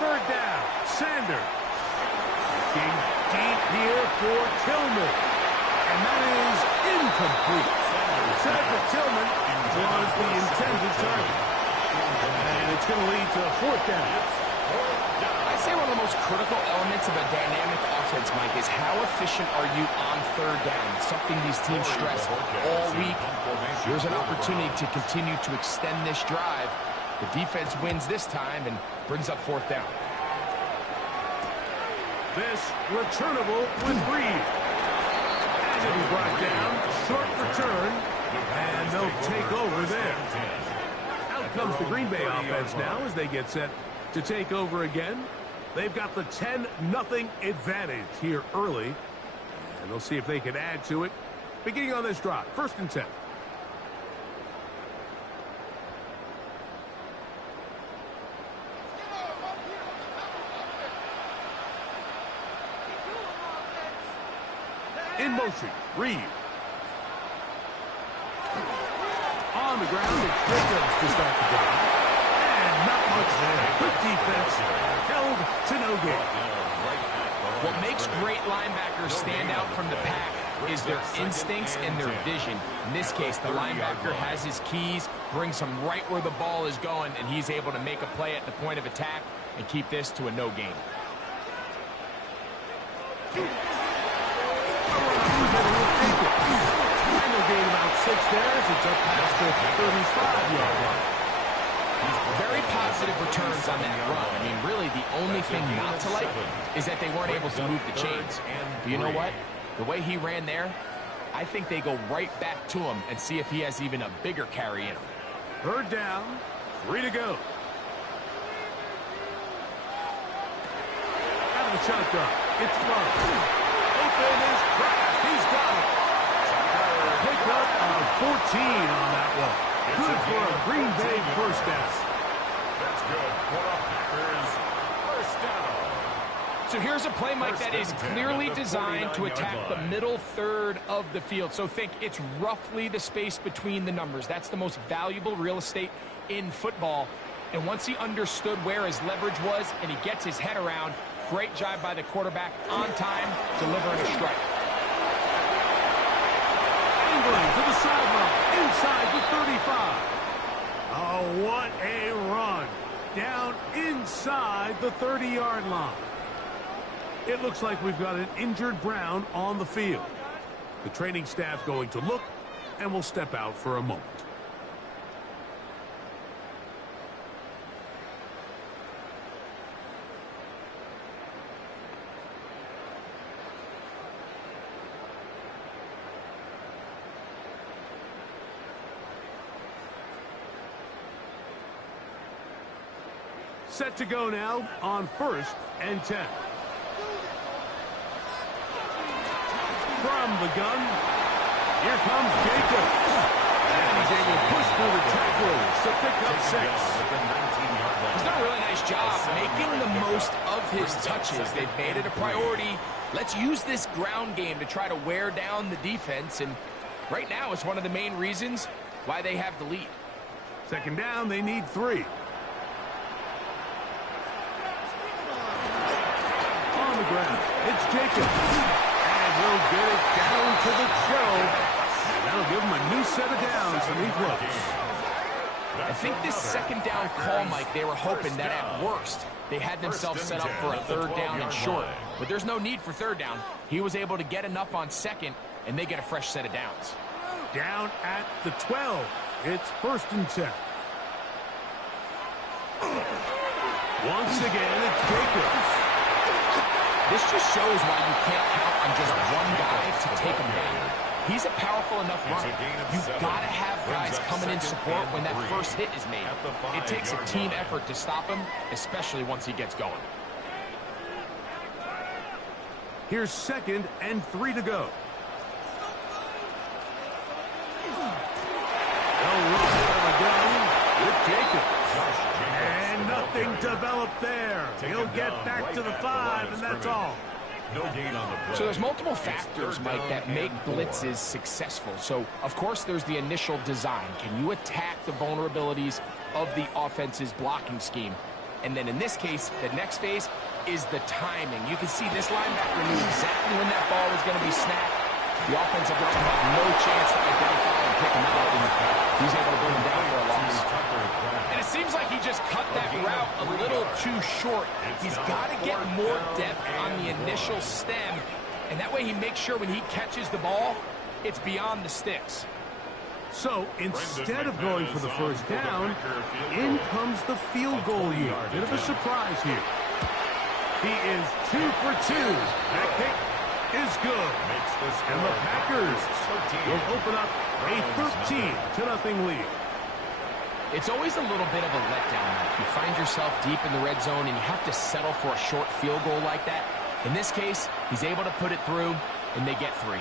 third down. Sanders. Looking deep here for Tillman. And that is incomplete. Cedric Tillman was the intended target. And it's going to lead to a fourth down. I'd say one of the most critical elements of a dynamic offense, Mike, is how efficient are you on third down? Something these teams stress all week. Here's an opportunity to continue to extend this drive. The defense wins this time and brings up fourth down. This returnable with Reed. And it'll be brought down. Short return. And they'll take over there. Out comes the Green Bay offense now as they get set to take over again. They've got the 10-0 advantage here early. And they'll see if they can add to it. Beginning on this drive, 1st and 10. In motion, Reed. On the ground, it's Jacobs to start the drive. And not much there. Good defense. Held to no gain. What makes great linebackers stand out from the pack is their instincts and their vision. In this case, the linebacker has his keys, brings him right where the ball is going, and he's able to make a play at the point of attack and keep this to a no gain. Final gain about 6 there as it's up past the 35-yard line. Very positive returns on that run. I mean, really, the only thing not to like is that they weren't able to move the chains. But you know what? The way he ran there, I think they go right back to him and see if he has even a bigger carry in him. 3rd down, 3 to go. Out of the shotgun, it's Love. Open is cracked. He's got it. Pick up of 14 on that one. Good for a Green Bay first down. That's good for the Packers. First down. So here's a play, Mike, that is clearly designed to attack the middle third of the field. So think it's roughly the space between the numbers. That's the most valuable real estate in football. And once he understood where his leverage was and he gets his head around, great job by the quarterback on time, delivering a strike. Angling to the sideline, inside the 35. Oh, what a run. Down inside the 30-yard line. It looks like we've got an injured Brown on the field. The training staff going to look, and will step out for a moment. Set to go now on 1st and 10. From the gun, here comes Jacob. And he's able to push through the tacklers to pick up 6. He's done a really nice job making the most of his touches. They've made it a priority. Let's use this ground game to try to wear down the defense. And right now, it's one of the main reasons why they have the lead. 2nd down, they need 3. On the ground, it's Jacob. He'll get it down to the 12. And that'll give him a new set of downs from each one. I think this 2nd down call, Mike, they were hoping that at worst they had themselves set up for a 3rd down and short. But there's no need for 3rd down. He was able to get enough on 2nd, and they get a fresh set of downs. Down at the 12. It's 1st and 10. Once again, it's Jacobs. This just shows why you can't count on just one guy to take him down. He's a powerful enough runner. You've got to have guys coming in support when that first hit is made. It takes a team effort to stop him, especially once he gets going. Here's 2nd and 3 to go. They'll run out of the gun with Jacobs. And nothing developed there. He'll get back to the 5, and that's all. So there's multiple factors, Mike, that make blitzes successful. So, of course, there's the initial design. Can you attack the vulnerabilities of the offense's blocking scheme? And then in this case, the next phase is the timing. You can see this linebacker knew exactly when that ball was going to be snapped. The offensive line had no chance to identify and pick him out, and he's able to bring him down for a loss. And it seems like he just cut that route a little too short. He's got to get more depth on the initial stem, and that way he makes sure when he catches the ball, it's beyond the sticks. So instead of going for the first down, in comes the field goal unit. Bit of a surprise here. He is 2 for 2. That kick is good. And the Packers will open up a 13-0 lead. It's always a little bit of a letdown. You find yourself deep in the red zone and you have to settle for a short field goal like that. In this case, he's able to put it through, and they get 3.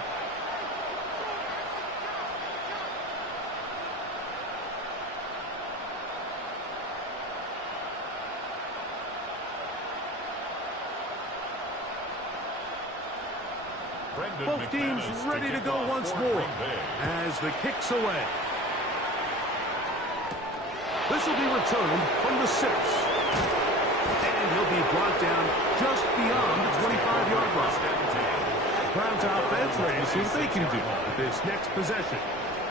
Both teams ready to go once more as the kick's away. This will be returned from the 6. And he'll be brought down just beyond the 25-yard line. Browns offense ready to see what they can do with this next possession.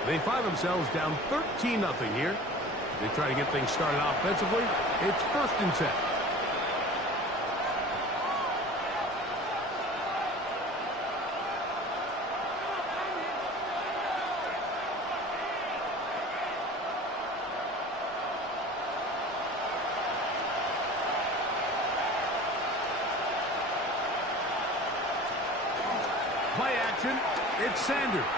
They find themselves down 13-0 here. They try to get things started offensively. It's 1st and 10. Play action, it's Sanders.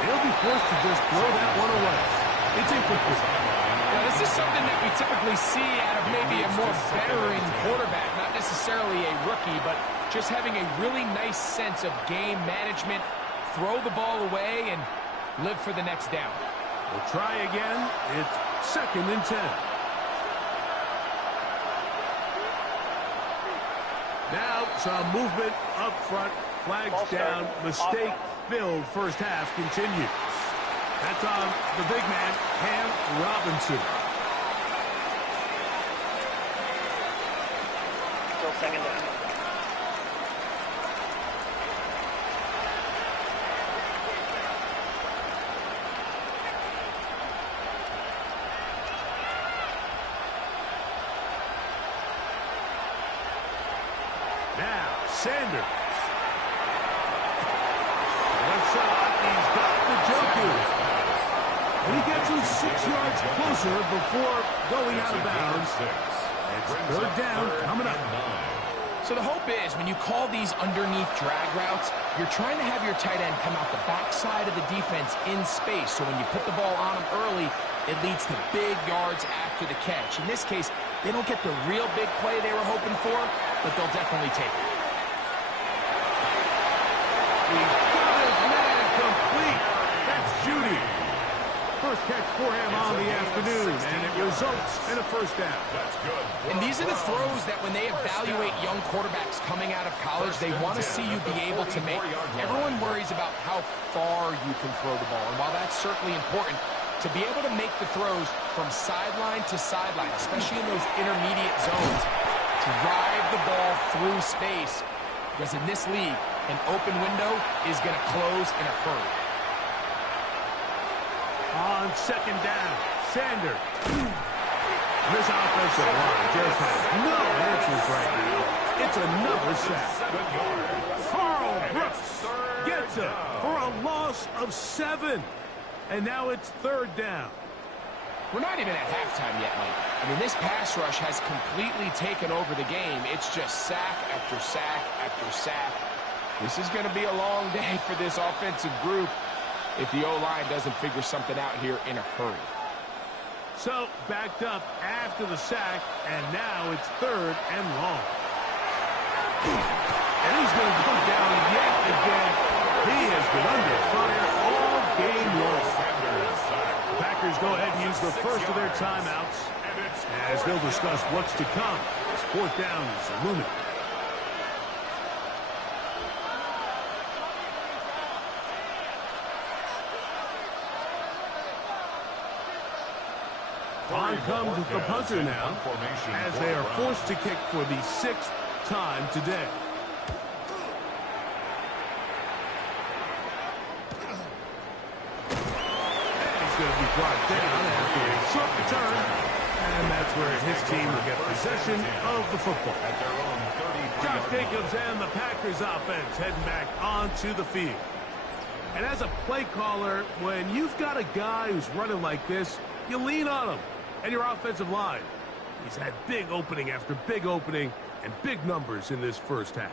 He'll be forced to just throw that one away. It's incomplete. Now, this is something that we typically see out of maybe a more veteran quarterback, not necessarily a rookie, but just having a really nice sense of game management, throw the ball away, and live for the next down. We'll try again. It's 2nd and 10. Now some movement up front. Flags down. Mistake-filled first half continues. That's on the big man, Cam Robinson. Still 2nd down. Sanders. Left side, he's got the Joku. And he gets him 6 yards closer before going out of bounds. It's 3rd down coming up. So the hope is when you call these underneath drag routes, you're trying to have your tight end come out the backside of the defense in space. So when you put the ball on him early, it leads to big yards after the catch. In this case, they don't get the real big play they were hoping for, but they'll definitely take it. He's got his man complete. That's Judy. First catch for him on the afternoon, and it results in a 1st down. That's good. And these are the throws that when they evaluate young quarterbacks coming out of college, they want to see you be able to make. Everyone worries about how far you can throw the ball, and while that's certainly important, to be able to make the throws from sideline to sideline, especially in those intermediate zones, drive the ball through space, because in this league, an open window is going to close in a hurry. On 2nd down, Sanders. This offensive line just has no answers right now. It's another sack. Carl Brooks gets it for a loss of 7. And now it's 3rd down. We're not even at halftime yet, Mike. I mean, this pass rush has completely taken over the game. It's just sack after sack after sack. This is going to be a long day for this offensive group if the O-line doesn't figure something out here in a hurry. So, backed up after the sack, and now it's 3rd and long. And he's going to go down yet again. He has been under fire all game long. The Packers go ahead and use the first of their timeouts as they'll discuss what's to come. This 4th down is looming. On comes the punter now, as they are forced to kick for the 6th time today. He's going to be brought down after a short return, and that's where his team will get possession of the football. Josh Jacobs and the Packers offense heading back onto the field. And as a play caller, when you've got a guy who's running like this, you lean on him and your offensive line. He's had big opening after big opening and big numbers in this first half.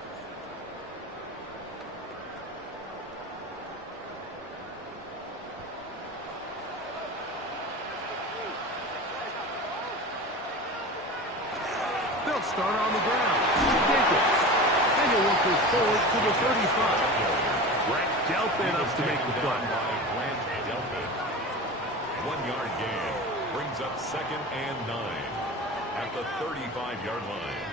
They'll start on the ground. Jacobs. And he'll work this forward to the 35. Grant Delphin up to make the play. 1 yard gain brings up 2nd and 9 at the 35-yard line.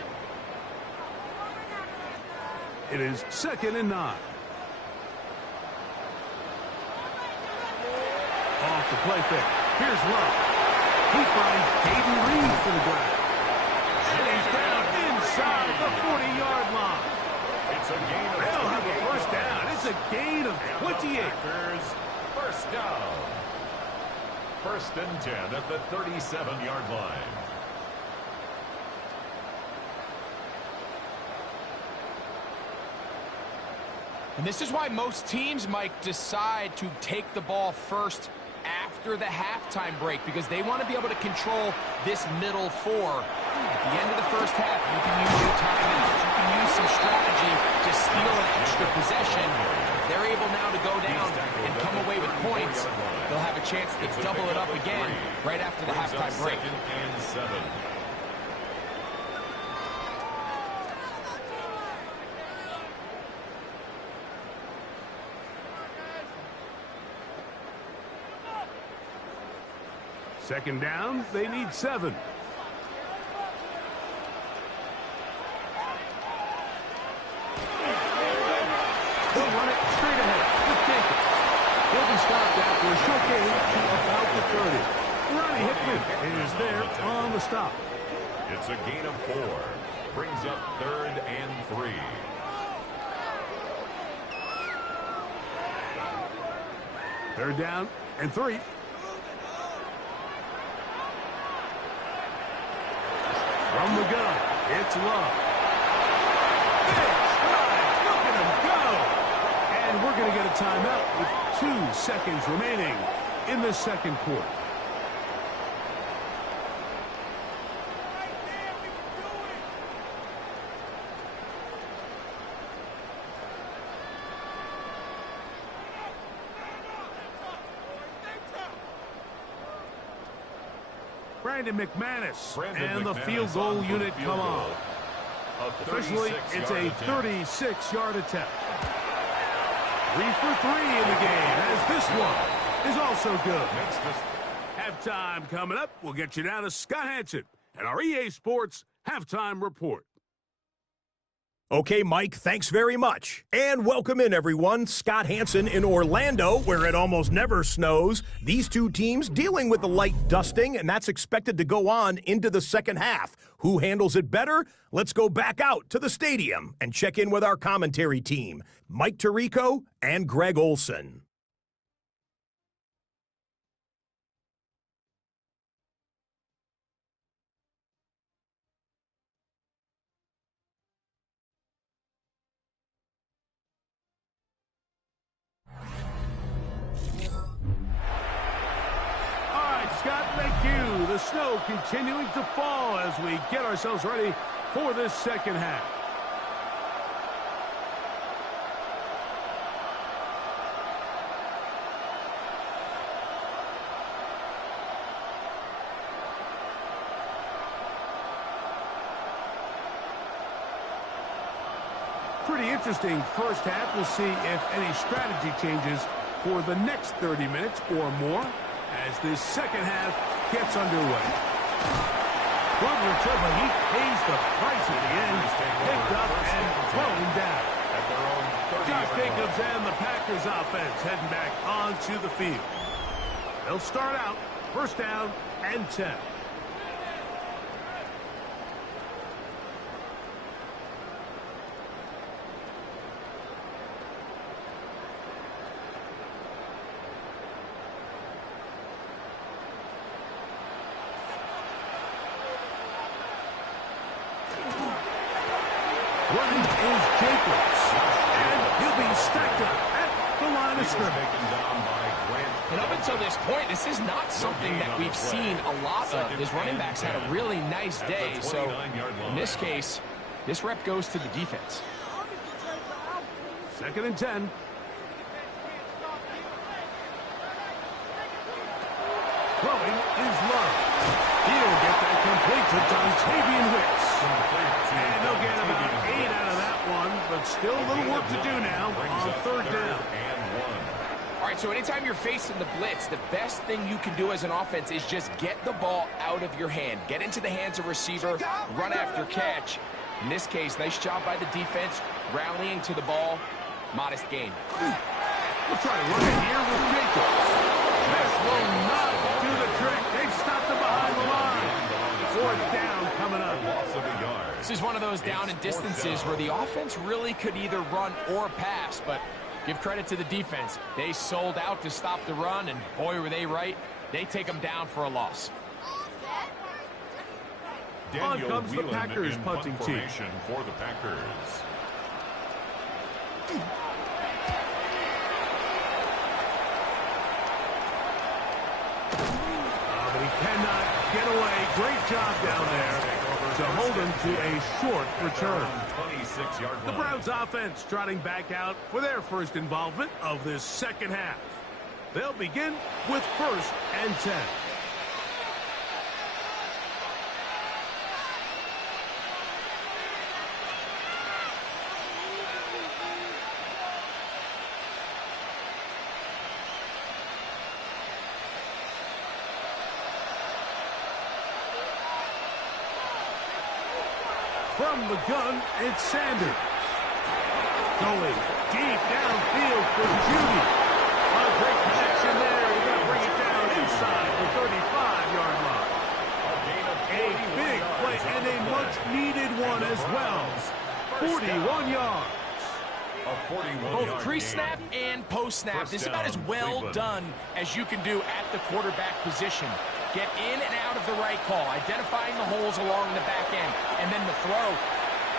It is 2nd and 9. Off the play fake. Here's Love. He finds Hayden Reed for the grab. And he's down inside the 40-yard line. It's a gain of They'll have a first down. It's a gain of 28. First down. 1st and 10 at the 37-yard line. And this is why most teams, Mike, decide to take the ball first after the halftime break, because they want to be able to control this middle 4. At the end of the first half, you can use your timeout. You can use some strategy to steal an extra possession. If they're able now to go down and come away with points, they'll have a chance to double it up again right after the halftime break. 2nd and 7. Second down, they need 7. They'll run it straight ahead with Jacobs. He'll be stopped after a short gain to about the 30. Ronnie Hickman is there on the stop. It's a gain of 4. Brings up 3rd and 3. Third down and 3. From the gun, it's Love. Big strides, look at him go! And we're going to get a timeout with 2 seconds remaining in the second quarter. Brandon McManus and the field goal unit come on. Officially, it's a 36-yard attempt. 3 for 3 in the game, as this one is also good. Halftime coming up. We'll get you down to Scott Hansen and our EA Sports Halftime Report. Okay, Mike, thanks very much. And welcome in, everyone. Scott Hansen in Orlando, where it almost never snows. These two teams dealing with a light dusting, and that's expected to go on into the second half. Who handles it better? Let's go back out to the stadium and check in with our commentary team, Mike Tirico and Greg Olson. Scott, thank you. The snow continuing to fall as we get ourselves ready for this second half. Pretty interesting first half. We'll see if any strategy changes for the next 30 minutes or more as this second half gets underway. Good return, but he pays the price at the end. Picked up and thrown down. Josh Jacobs and the Packers offense heading back onto the field. They'll start out first down and 10. running is Jacobs. And he'll be stacked up at the line of scrimmage. And up until this point, this is not something that we've seen a lot of. His running backs had a really nice day. So in this case, this rep goes to the defense. 2nd and 10. Throwing is Love. He'll get that complete to Dontavian Wicks. And they'll get about 8 out of that one, but still a little work to do now on 3rd down. All right, so anytime you're facing the blitz, the best thing you can do as an offense is just get the ball out of your hand. Get into the hands of receiver, run after catch. In this case, nice job by the defense, rallying to the ball. Modest gain. We'll try to run it here with Jacobs. This will not do the trick. They've stopped him behind the line. 4th down coming up. This is one of those down and distances where the offense really could either run or pass, but give credit to the defense. They sold out to stop the run, and boy, were they right. They take them down for a loss. On comes the Packers punting team. For the Packers. But he cannot get away. Great job down there to hold him to a short return. 26-yard line. The Browns offense trotting back out for their first involvement of this 2nd half. They'll begin with 1st and 10. From the gun, it's Sanders. Going deep downfield for Judy. A great connection there. He's going to bring it down inside the 35-yard line. A big play and a much-needed one as well. 41 yards. Both pre-snap and post-snap. This is about as well done as you can do at the quarterback position. Get in and out of the right call, identifying the holes along the back end, and then the throw.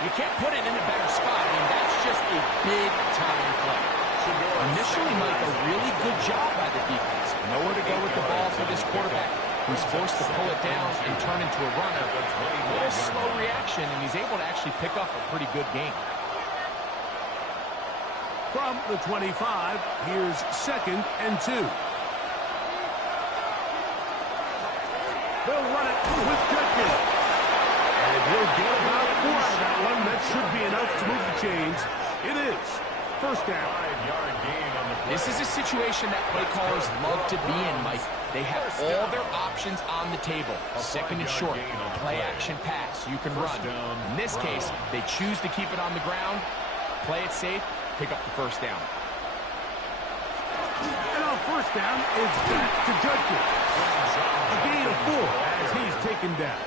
You can't put it in a better spot. I mean, that's just a big-time play. Initially, Mike, a really good job by the defense. Nowhere to go with the ball for this quarterback, who's forced to pull it down and turn into a runner. A little slow reaction, and he's able to actually pick up a pretty good gain. From the 25, here's 2nd and 2. They'll run it with Judkins. And he'll get about 4 out of that one. That should be enough to move the chains. It is 1st down. 5-yard gain on the play. This is a situation that play callers love to be in, Mike. They have all their options on the table. 2nd and short, play action pass. You can run. In this case, they choose to keep it on the ground, play it safe, pick up the 1st down. And on 1st down, it's back to Judkins. A gain of 4 as he's taken down.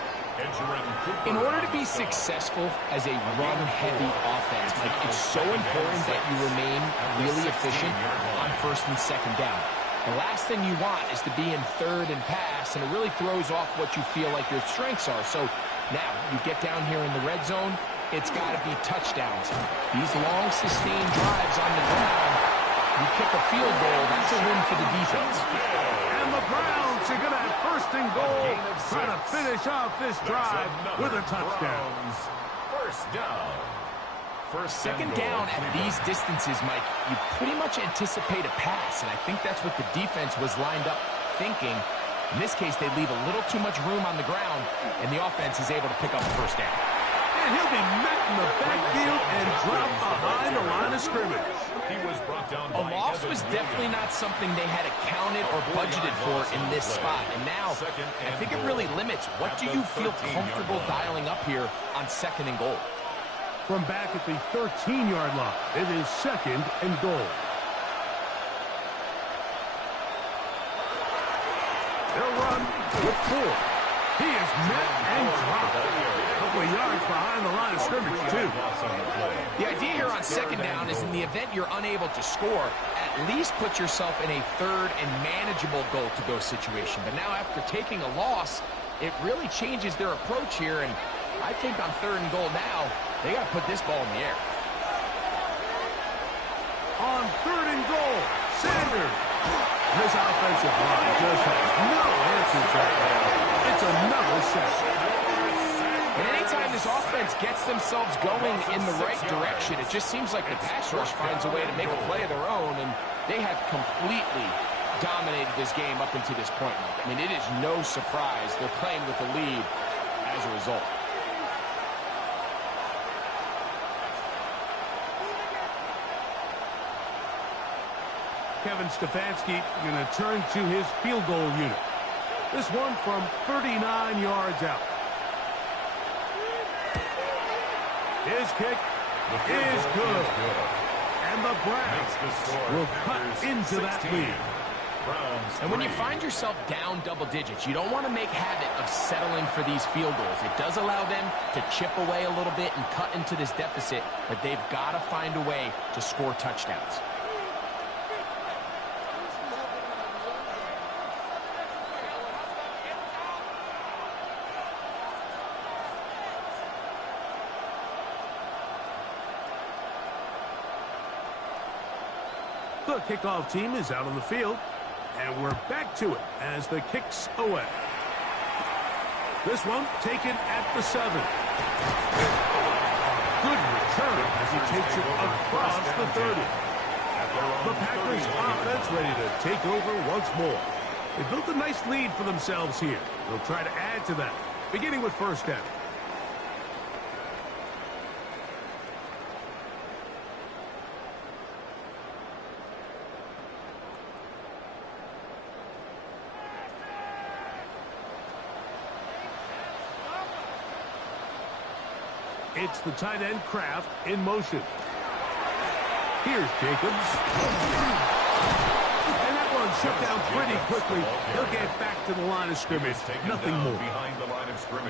In order to be successful as a run-heavy offense, Mike, it's so important that you remain really efficient on 1st and 2nd down. The last thing you want is to be in 3rd and pass, and it really throws off what you feel like your strengths are. So now you get down here in the red zone, it's got to be touchdowns. These long, sustained drives on the ground, you kick a field goal, that's a win for the defense. And the Browns are going to have 1st and goal, trying to finish off this drive with a touchdown. 1st down. 2nd down at these distances, Mike, you pretty much anticipate a pass, and I think that's what the defense was lined up thinking. In this case, they leave a little too much room on the ground, and the offense is able to pick up the 1st down. And he'll be met in the backfield and dropped behind the line of scrimmage. He was brought down A loss was definitely not something they had accounted or budgeted for in this spot. And now, I think it really limits what do you feel comfortable dialing up here on 2nd and goal. From back at the 13-yard line, it is 2nd and goal. They'll run with 4. He is met and dropped. A couple of yards behind the line of scrimmage, too. The idea here on 2nd down is in the event you're unable to score, at least put yourself in a 3rd and manageable goal-to-go situation. But now after taking a loss, it really changes their approach here, and I think on 3rd and goal now, they got to put this ball in the air. On 3rd and goal, Sanders. This offensive line just has no answers right now. It's another sack. And anytime this offense gets themselves going in the right direction, it just seems like the pass rush finds a way to make a play of their own, and they have completely dominated this game up until this point. I mean, it is no surprise they're playing with the lead as a result. Kevin Stefanski going to turn to his field goal unit. This one from 39 yards out. His kick is good. And the Browns will cut into that lead. And when you find yourself down double digits, you don't want to make habit of settling for these field goals. It does allow them to chip away a little bit and cut into this deficit, but they've got to find a way to score touchdowns. The kickoff team is out on the field, and we're back to it as the kick's away. This one taken at the 7. Good return as he takes it across the 30. The Packers offense ready to take over once more. They built a nice lead for themselves here. They'll try to add to that, beginning with first down. It's the tight end Kraft in motion. Here's Jacobs. And that one shut down pretty quickly. He'll get back to the line of scrimmage. Nothing more.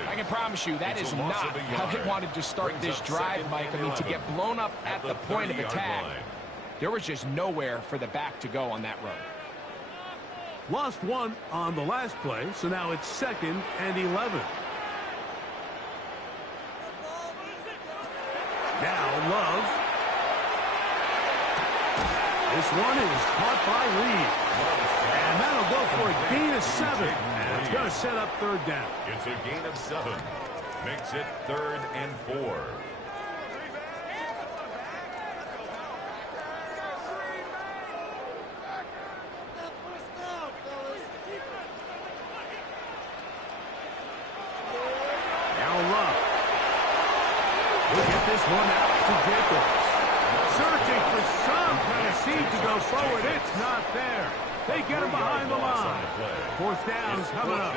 I can promise you that is not how they wanted to start this drive, Mike. I mean, to get blown up at the point of attack, there was just nowhere for the back to go on that run. Lost one on the last play, so now it's 2nd and 11. Now Love. This one is caught by Reed. And that'll go for a gain of 7. And it's going to set up 3rd down. It's a gain of 7. Makes it 3rd and 4. This one out to Jacobs. Searching for some kind of seed to go forward. It's not there. They get him behind the line. 4th down coming up.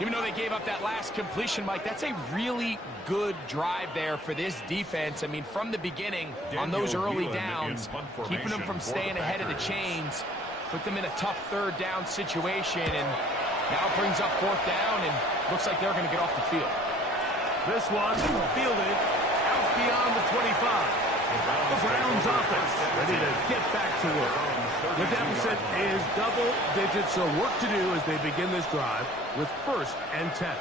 Even though they gave up that last completion, Mike, that's a really good drive there for this defense. I mean, from the beginning, on those early downs, keeping them from staying ahead of the chains, put them in a tough 3rd down situation, and now brings up 4th down, and looks like they're going to get off the field. This one fielded out beyond the 25. The Browns offense ready to get back to work. The deficit is double digits, so work to do as they begin this drive with 1st and 10.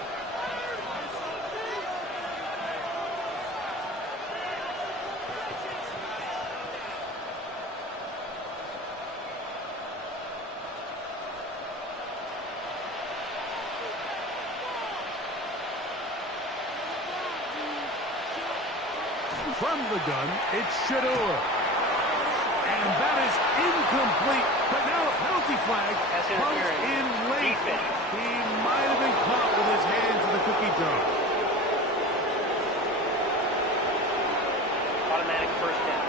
From the gun, it's Shador. And that is incomplete. But now a penalty flag comes in late. He might have been caught with his hands in the cookie jar. Automatic 1st down.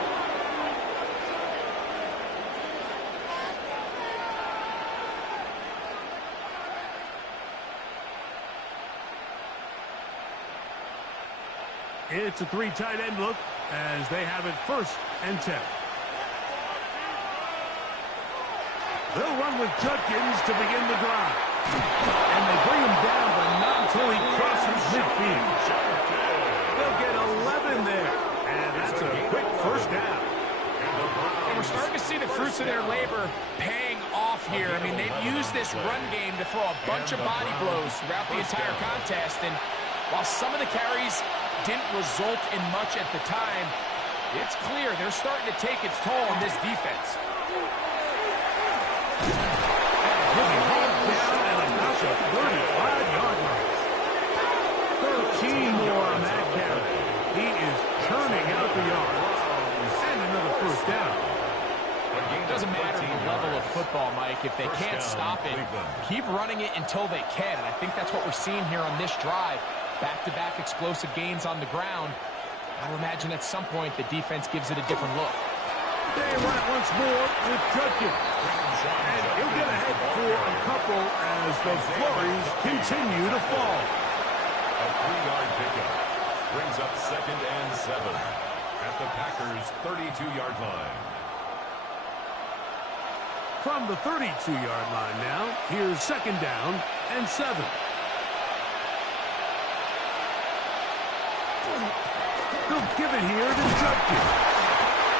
It's a 3 tight end look as they have it 1st and 10. They'll run with Judkins to begin the drive. And they bring him down, but not until he crosses midfield. They'll get 11 there. And that's a quick 1st down. And we're starting to see the fruits of their labor paying off here. I mean, they've used this run game to throw a bunch of body blows throughout the entire contest, and While some of the carries didn't result in much at the time, it's clear they're starting to take its toll on this defense. Down at about the 35-yard line. 13 more on that carry. He is churning out the yards. And another first down. It doesn't matter the level of football, Mike. If they can't stop it, keep running it until they can. And I think that's what we're seeing here on this drive. Back-to-back explosive gains on the ground. I would imagine at some point the defense gives it a different look. They run it once more with Judkins. And he'll get ahead for a couple as the flurries continue to fall. A 3-yard pickup brings up 2nd and 7 at the Packers' 32-yard line. From the 32-yard line now, here's 2nd down and 7. They'll give it here to Judkins.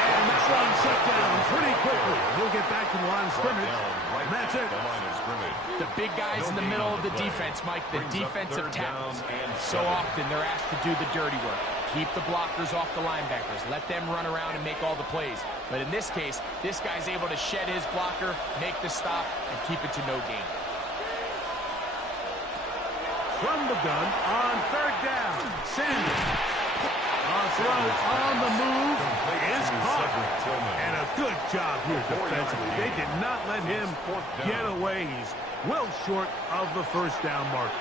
And that one shut down pretty quickly. He'll get back to the line of scrimmage. And that's it. The big guys in the middle of the defense, Mike, the defensive tackles. So often they're asked to do the dirty work. Keep the blockers off the linebackers. Let them run around and make all the plays. But in this case, this guy's able to shed his blocker, make the stop, and keep it to no gain. From the gun on 3rd down, Sanders. A throw on the move is caught. And a good job here defensively. They did not let him get away. He's well short of the first down marker.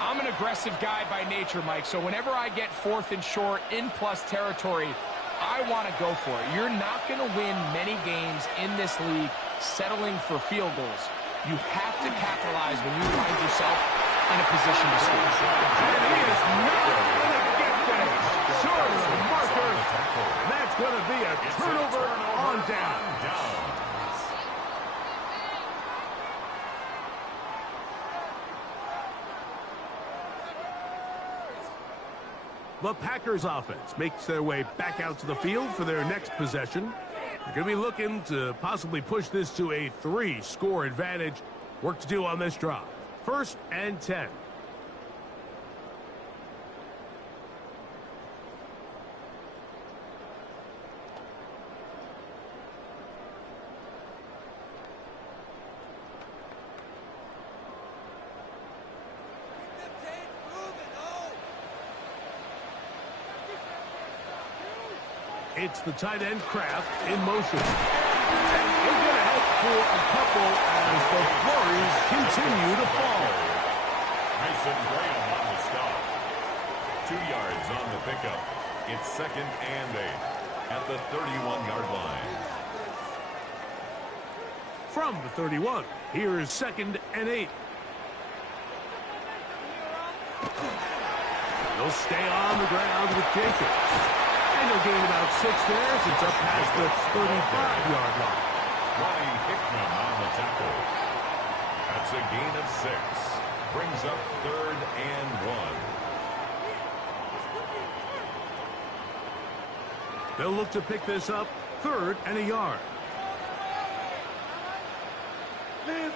I'm an aggressive guy by nature, Mike, so whenever I get 4th and short in plus territory, I want to go for it. You're not going to win many games in this league settling for field goals. You have to capitalize when you find yourself in a position to score. And he is not going to get there. Short of the marker. And that's going to be a turnover on down. The Packers offense makes their way back out to the field for their next possession. They're going to be looking to possibly push this to a 3-score advantage. Work to do on this drive. 1st and 10. It's the tight end Kraft in motion. And he'll get ahead for a couple as the flurries continue to fall. Mason Graham on the stop. 2 yards on the pickup. It's 2nd and 8 at the 31-yard line. From the 31, here's 2nd and 8. They'll stay on the ground with Jacobs. And they'll gain about 6 there as it's up past the 35-yard line. Ronnie Hickman on the tackle. That's a gain of 6. Brings up 3rd and 1. They'll look to pick this up 3rd and a yard. They'll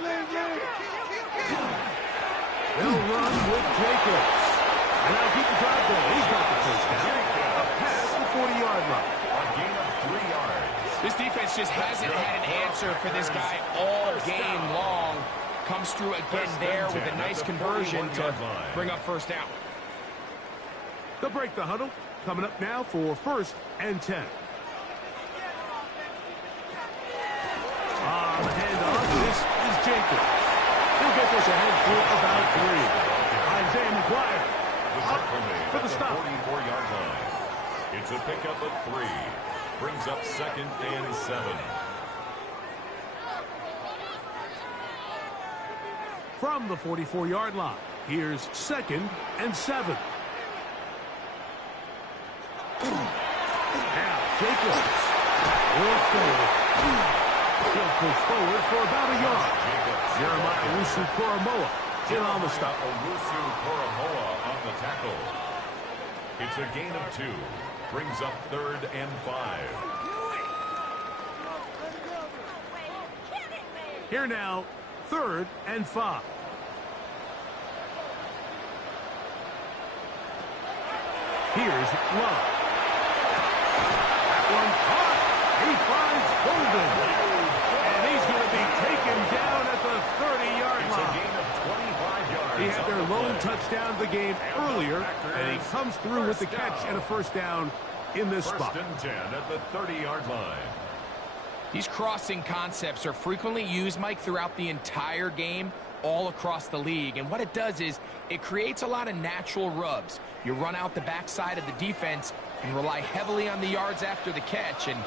run with Jacobs. And now keep the drive going. He's got the first down. Up past the 40-yard line. A gain of 3 yards. This defense just hasn't had an answer for this guy all game long. Comes through again there with a nice conversion to bring up first down. They'll break the huddle. Coming up now for 1st and 10. On the handoff, this is Jacobs. He'll get this ahead for about 3. Isaiah McGuire up for the stop. 44-yard line. It's a pickup of 3. Brings up 2nd and 7. From the 44-yard line, here's 2nd and 7. Now, Jacobs will forward. He'll push forward for about a yard. Jeremiah Owusu-Koramoah in on the stop. Owusu-Koramoah on the tackle. It's a gain of 2. Brings up 3rd and 5. Here now, 3rd and 5. Here's Love. That one caught. He finds Golden. And he's going to be taken down at the 30-yard line. It's a gain of 25 yards. He had their lone touchdown of the game earlier, and he comes through with the catch and a first down in this spot. First and 10 at the 30-yard line. These crossing concepts are frequently used, Mike, throughout the entire game, all across the league. And what it does is it creates a lot of natural rubs. You run out the backside of the defense and rely heavily on the yards after the catch, and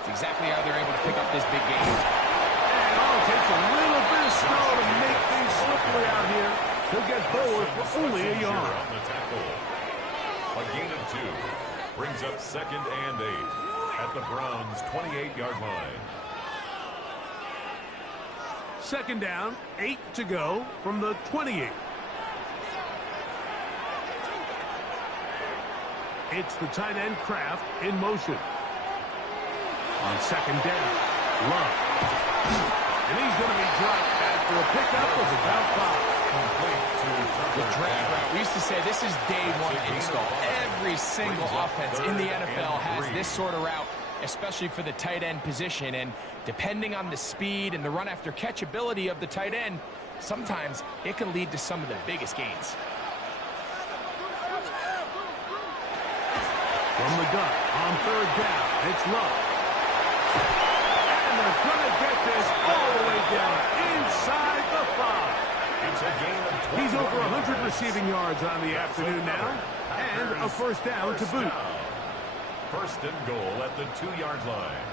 it's exactly how they're able to pick up this big game. And it takes a little bit of snow to make things slippery out here. He'll get forward for only a yard. On the tackle. A gain of 2 brings up second and 8 at the Browns' 28-yard line. Second down, 8 to go from the 28. It's the tight end Kraft in motion. On second down, Love. And he's going to be dropped after a pickup of about 5. The drag route. We used to say this is day one install. Every single offense in the NFL has this sort of route, especially for the tight end position. And depending on the speed and the run after catch ability of the tight end, sometimes it can lead to some of the biggest gains. From the gun on third down, it's Love. And they're going to get this all the way down inside the 5. It's a gain of 20. He's over 100 receiving yards on the afternoon now, and a first down to boot. First and goal at the 2-yard line.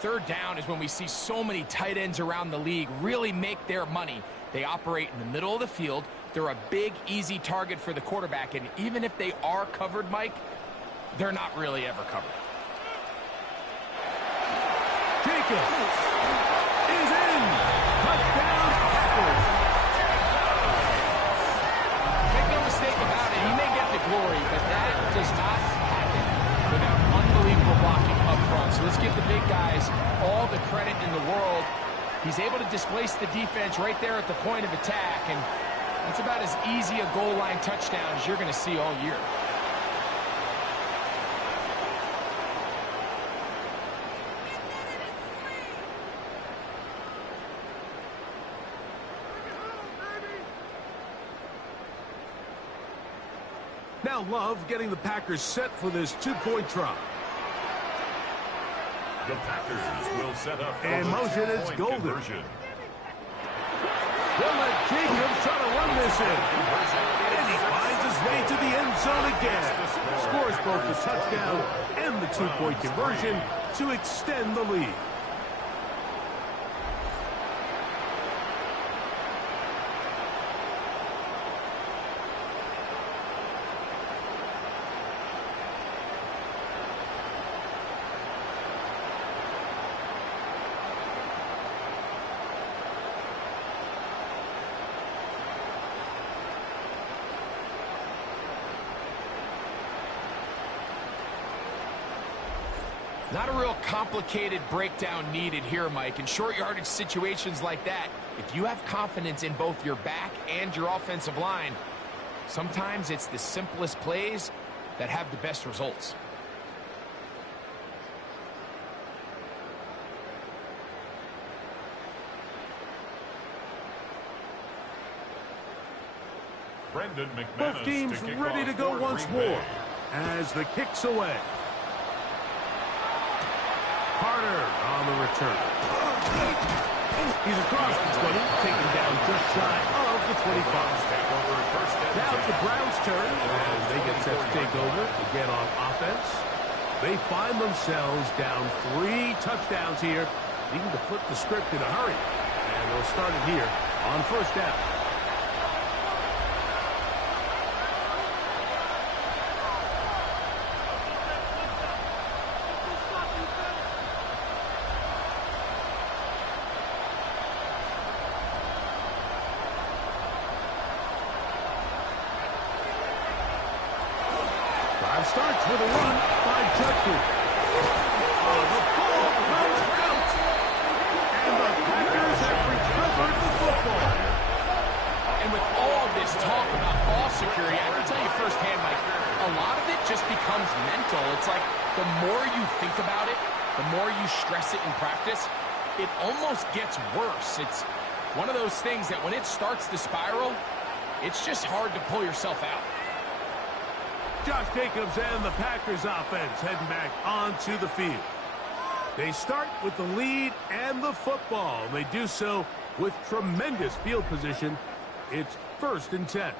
Third down is when we see so many tight ends around the league really make their money. They operate in the middle of the field. They're a big, easy target for the quarterback, and even if they are covered, Mike, they're not really ever covered. Jacobs is in. Touchdown, Packers. Make no mistake about it, he may get the glory, but that does not happen without unbelievable blocking up front. So let's give the big guys all the credit in the world. He's able to displace the defense right there at the point of attack, and that's about as easy a goal line touchdown as you're going to see all year. Now Love getting the Packers set for this 2-point try. The Packers will set up And motion, it's Golden. Conversion. They'll let Jacobs try to run this in. And he finds his way to the end zone again. Scores both the touchdown and the 2-point conversion to extend the lead. Not a real complicated breakdown needed here, Mike. In short yardage situations like that, if you have confidence in both your back and your offensive line, sometimes it's the simplest plays that have the best results. Both teams ready to go once more as the kick's away. Carter on the return. He's across the 20, taken down just shy of the 25. Now it's the Browns' turn as they get set to take over again on offense. They find themselves down 3 touchdowns here, needing to flip the script in a hurry. And they'll start it here on first down. Starts with a run by Judkins. The ball comes out. And the Packers have recovered the football. And with all this talk about security, I can tell you firsthand, like, a lot of it just becomes mental. It's like the more you think about it, the more you stress it in practice, it almost gets worse. It's one of those things that when it starts to spiral, it's just hard to pull yourself out. Josh Jacobs and the Packers offense heading back onto the field. They start with the lead and the football. They do so with tremendous field position. It's 1st and 10.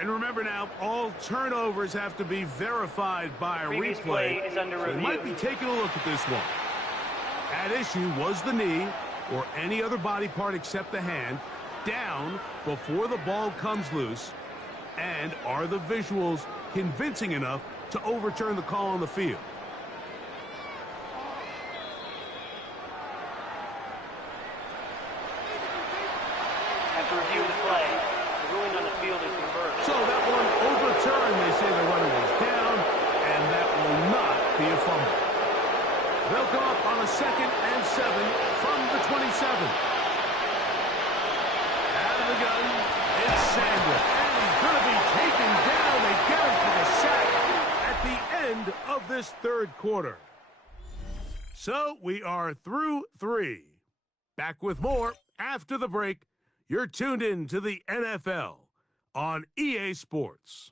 And remember now, all turnovers have to be verified by a replay. Is under so review. they might be taking a look at this one. At issue was the knee or any other body part except the hand down before the ball comes loose. And are the visuals convincing enough to overturn the call on the field? After review of the play, the ruling on the field is reversed. So that one overturned. They say the runner was down, and that will not be a fumble. They'll go up on a 2nd and 7 from the 27. Out of the gun, it's Sanders. And he's going to be taken down. They get him for the sack at the end of this 3rd quarter. So we are through 3. Back with more after the break. You're tuned in to the NFL on EA Sports.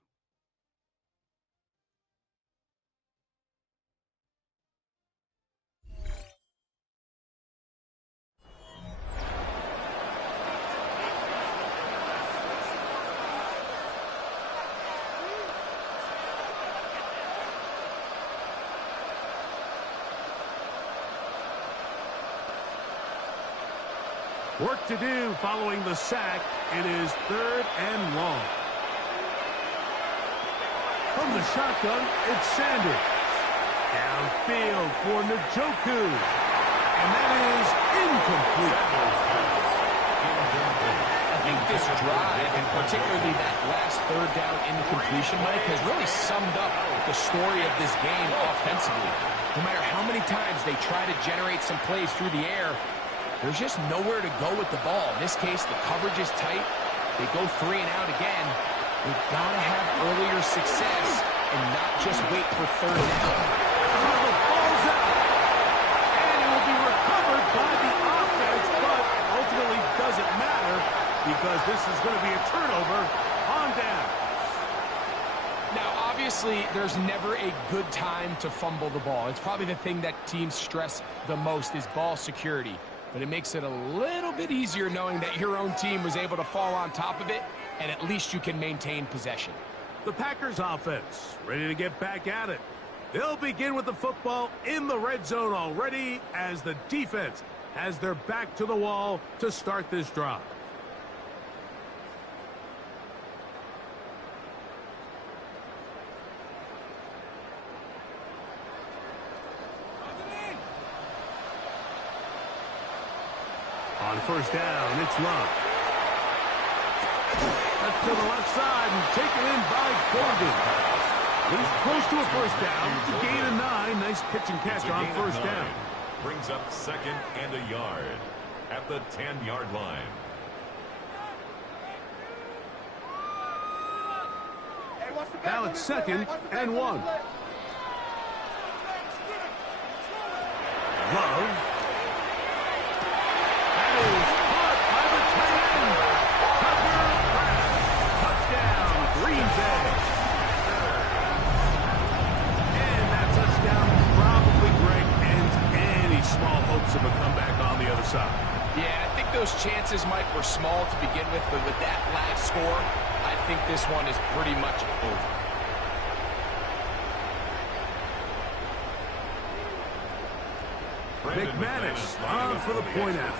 Work to do following the sack. It is 3rd and long. From the shotgun, it's Sanders. Downfield for Njoku. And that is incomplete. I think this drive, and particularly that last 3rd down incompletion, Mike, has really summed up the story of this game offensively. No matter how many times they try to generate some plays through the air, there's just nowhere to go with the ball. In this case, the coverage is tight. They go 3 and out again. They've got to have earlier success and not just wait for 3rd down. The ball's out. And it will be recovered by the offense, but ultimately doesn't matter because this is going to be a turnover on down. Now, obviously, there's never a good time to fumble the ball. It's probably the thing that teams stress the most is ball security. But it makes it a little bit easier knowing that your own team was able to fall on top of it, and at least you can maintain possession. The Packers offense ready to get back at it. They'll begin with the football in the red zone already as the defense has their back to the wall to start this drive. On 1st down, it's Love. Left to the left side and taken in by Golden. He's close to a 1st down. It's a gain of 9. Nice pitch and catch on 1st down. Brings up 2nd and a yard at the 10-yard line. Now it's 2nd and 1. Love. Of a comeback on the other side. Yeah, I think those chances, Mike, were small to begin with, but with that last score, I think this one is pretty much over. McManus on for the point out.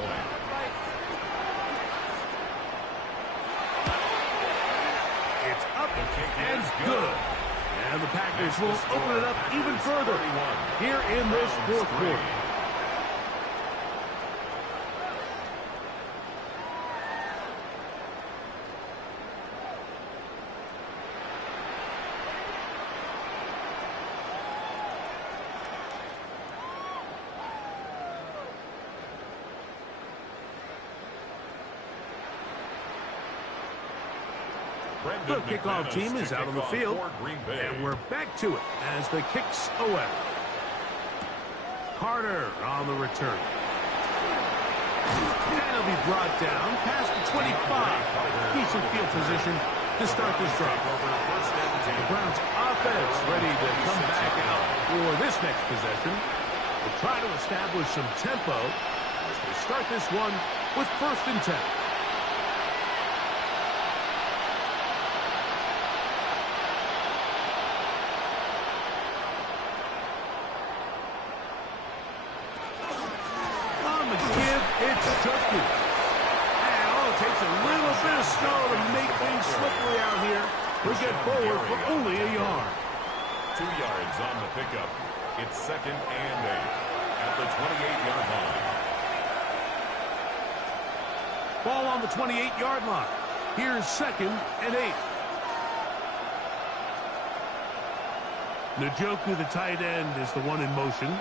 It's up and good. And the Packers will open it up even further here in this 4th quarter. The kickoff team is out on the field, and we're back to it as the kicks away. Carter on the return. And he'll be brought down past the 25. Decent field position to start this drive. The Browns offense ready to come back out for this next possession. They'll try to establish some tempo as they start this one with 1st and 10. We get forward for only a yard. 2 yards on the pickup. It's 2nd and 8 at the 28-yard line. Ball on the 28-yard line. Here's 2nd and 8. Njoku, the tight end, is the one in motion.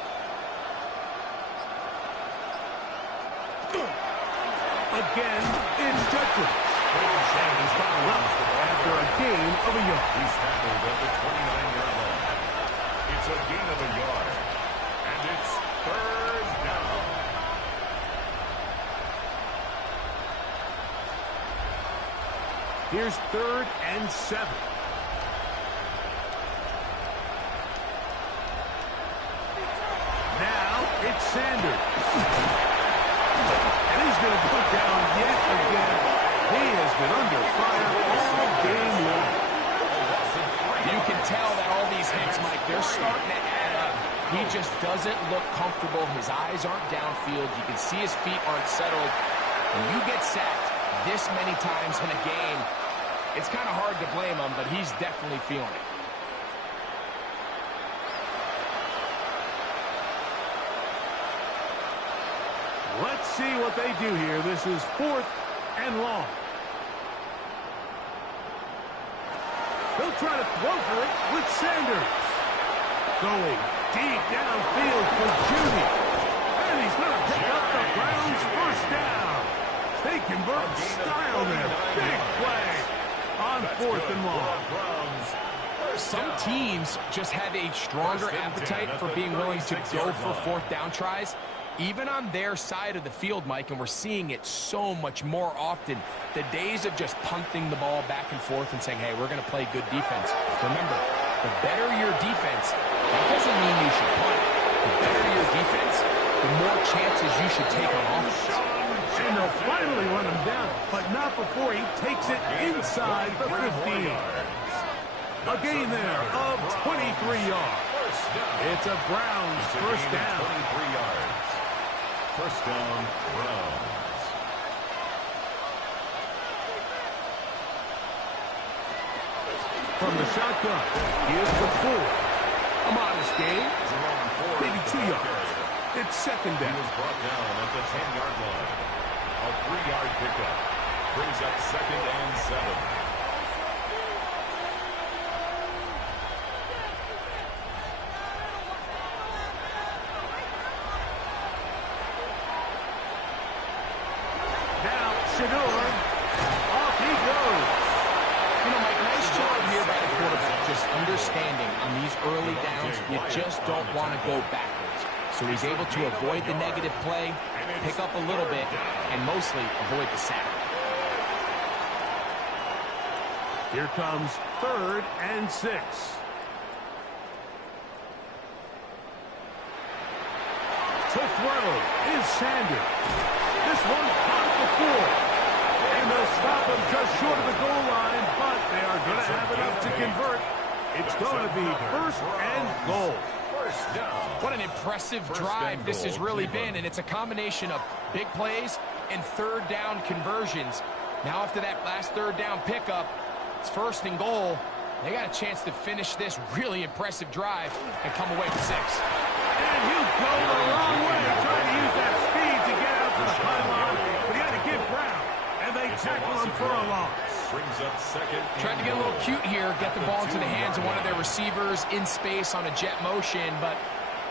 Again, it's Judkins. And he's fouled up after a gain of a yard. He's tackled at the 29-yard line. It's a gain of a yard. And it's 3rd down. Here's 3rd and 7. Now it's Sanders. And he's going to put down yet again. He has been under fire all game long. You can tell that all these hits, Mike, they're starting to add up. He just doesn't look comfortable. His eyes aren't downfield. You can see his feet aren't settled. When you get sacked this many times in a game, it's kind of hard to blame him, but he's definitely feeling it. Let's see what they do here. This is 4th and long. He'll try to throw for it with Sanders. Going deep downfield for Judy. And he's going to pick up the Browns' 1st down. They convert style there. Big play on 4th and long. Some teams just have a stronger appetite for being willing to go for 4th down tries, even on their side of the field, Mike, and we're seeing it so much more often. The days of just punting the ball back and forth and saying, hey, we're going to play good defense. Remember, the better your defense, that doesn't mean you should punt. The better your defense, the more chances you should take on offense. And they'll finally run him down, but not before he takes it inside the 15. A gain there of 23 yards. It's a Browns 1st down. 23 yards. 1st down, Browns. From the shotgun, here's the 4. A modest gain, maybe 2 yards. It's 2nd down. He was brought down at the 10-yard line. A 3-yard pickup brings up 2nd and 7. Off he goes. You know, Mike, nice job here by the quarterback, just understanding on these early downs, you just don't want to go backwards. So he's able to avoid the negative play, pick up a little bit, and mostly avoid the sack. Here comes 3rd and 6. To throw is Sanders. This one caught before. And they'll stop him just short of the goal line, but they are going to have enough to convert. It's going to be 1st and goal. What an impressive drive this has really been, and it's a combination of big plays and 3rd down conversions. Now after that last 3rd down pickup, it's 1st and goal. They got a chance to finish this really impressive drive and come away with 6. And he'll go the long way, trying to use that speed to get out to the pylon. But he had to give ground, and they tackle him for a loss. Brings up 2nd. Tried to get a little cute here, get the ball into the hands of one of their receivers in space on a jet motion, but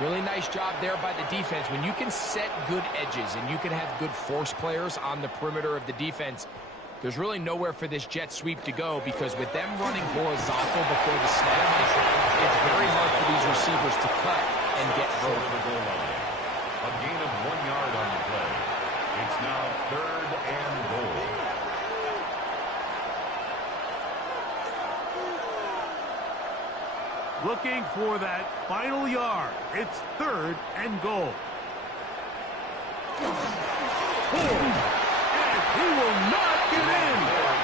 really nice job there by the defense. When you can set good edges and you can have good force players on the perimeter of the defense, There's really nowhere for this jet sweep to go because with them running horizontal before the snap, it's very hard for these receivers to cut and get over the goal line. A gain of 1 yard on the play. It's now 3rd and goal. Looking for that final yard. It's 3rd and goal. 4. And he will not get in.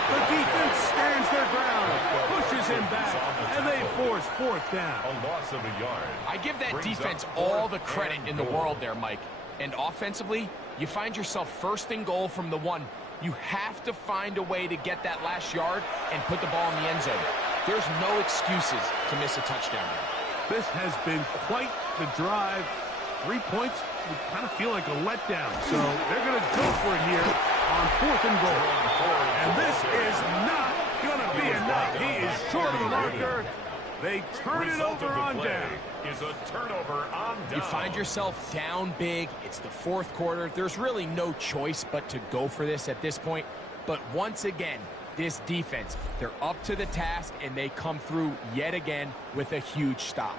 The defense stands their ground, pushes him back, and they force 4th down. A loss of a yard. I give that defense all the credit in the world there, Mike. And offensively, you find yourself 1st and goal from the 1. You have to find a way to get that last yard and put the ball in the end zone. There's no excuses to miss a touchdown. This has been quite the drive. 3 points would kind of feel like a letdown. So they're going to go for it here on 4th and goal. And this is not going to be enough. He is short of the marker. They turn it over on down. Is a turnover on down. You find yourself down big. It's the 4th quarter. There's really no choice but to go for this at this point. But once again, this defense, they're up to the task, and they come through yet again with a huge stop.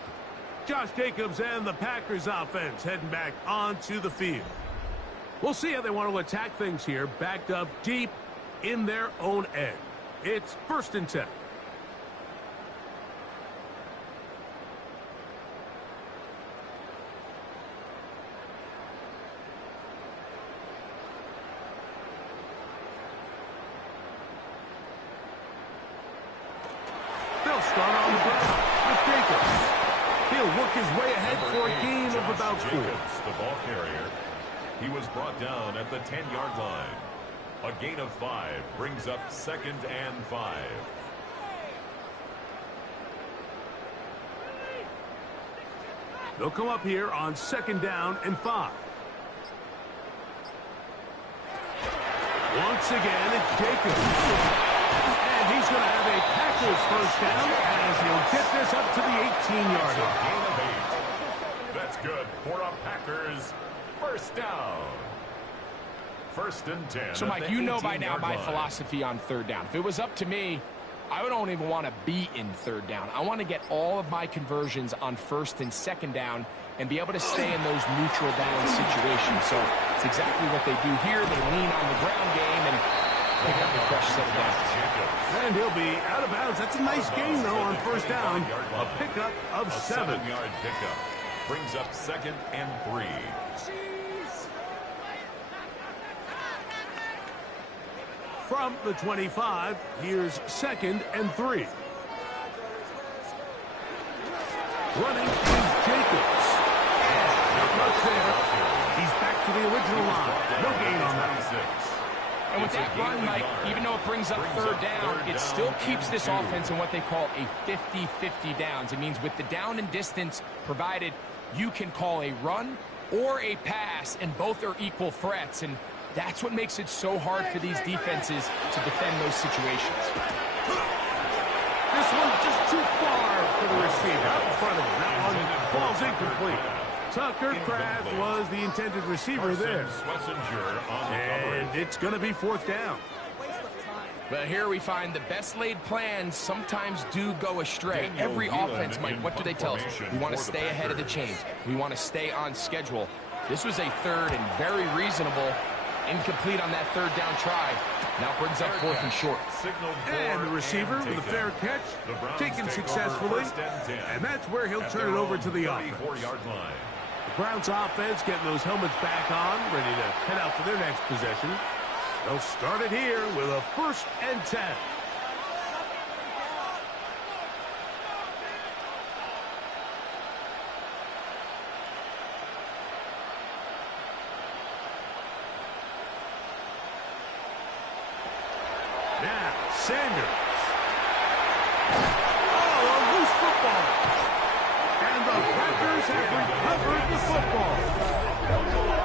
Josh Jacobs and the Packers offense heading back onto the field. We'll see how they want to attack things here, backed up deep in their own end. It's 1st and 10. They'll start on the ground with Jacobs. He'll work his way ahead for a gain of about 4. Jacobs, the ball carrier. He was brought down at the 10-yard line. A gain of 5 brings up 2nd and 5. They'll come up here on 2nd down and 5. Once again, it's Jacobs. And he's going to have a Packers 1st down as he'll get this up to the 18-yard line. Gain of 8. That's good for a Packers 1st down. 1st and 10. So, Mike, you know by now my philosophy on 3rd down. If it was up to me, I don't even want to be in 3rd down. I want to get all of my conversions on 1st and 2nd down and be able to stay in those neutral down situations. So it's exactly what they do here. They lean on the ground game and pick up a fresh set of downs. And he'll be out of bounds. That's a nice gain, though, on 1st down. A pickup of 7. 7-yard pickup brings up 2nd and 3. From the 25, here's 2nd and 3. Running is Jacobs. Not much there. He's back to the original line. No gain on that. And with that run, Mike, even though it brings up 3rd down, it still keeps this offense in what they call a 50-50 downs. It means with the down and distance provided, you can call a run or a pass, and both are equal threats. And that's what makes it so hard for these defenses to defend those situations. This one's just too far for the receiver. Out in front of him. That one falls incomplete. Tucker Kraft was the intended receiver there. And it's going to be 4th down. But here we find the best laid plans sometimes do go astray. Every offense, Mike, what do they tell us? We want to stay ahead of the chains. We want to stay on schedule. This was a 3rd and very reasonable. Incomplete on that 3rd down try. Now brings up 4th and short. And the receiver with a fair catch, taken successfully. And that's where he'll turn it over to the offense. The Browns offense getting those helmets back on, ready to head out for their next possession. They'll start it here with a 1st and 10. Now, Sanders. Oh, a loose football. And the Packers have recovered the football.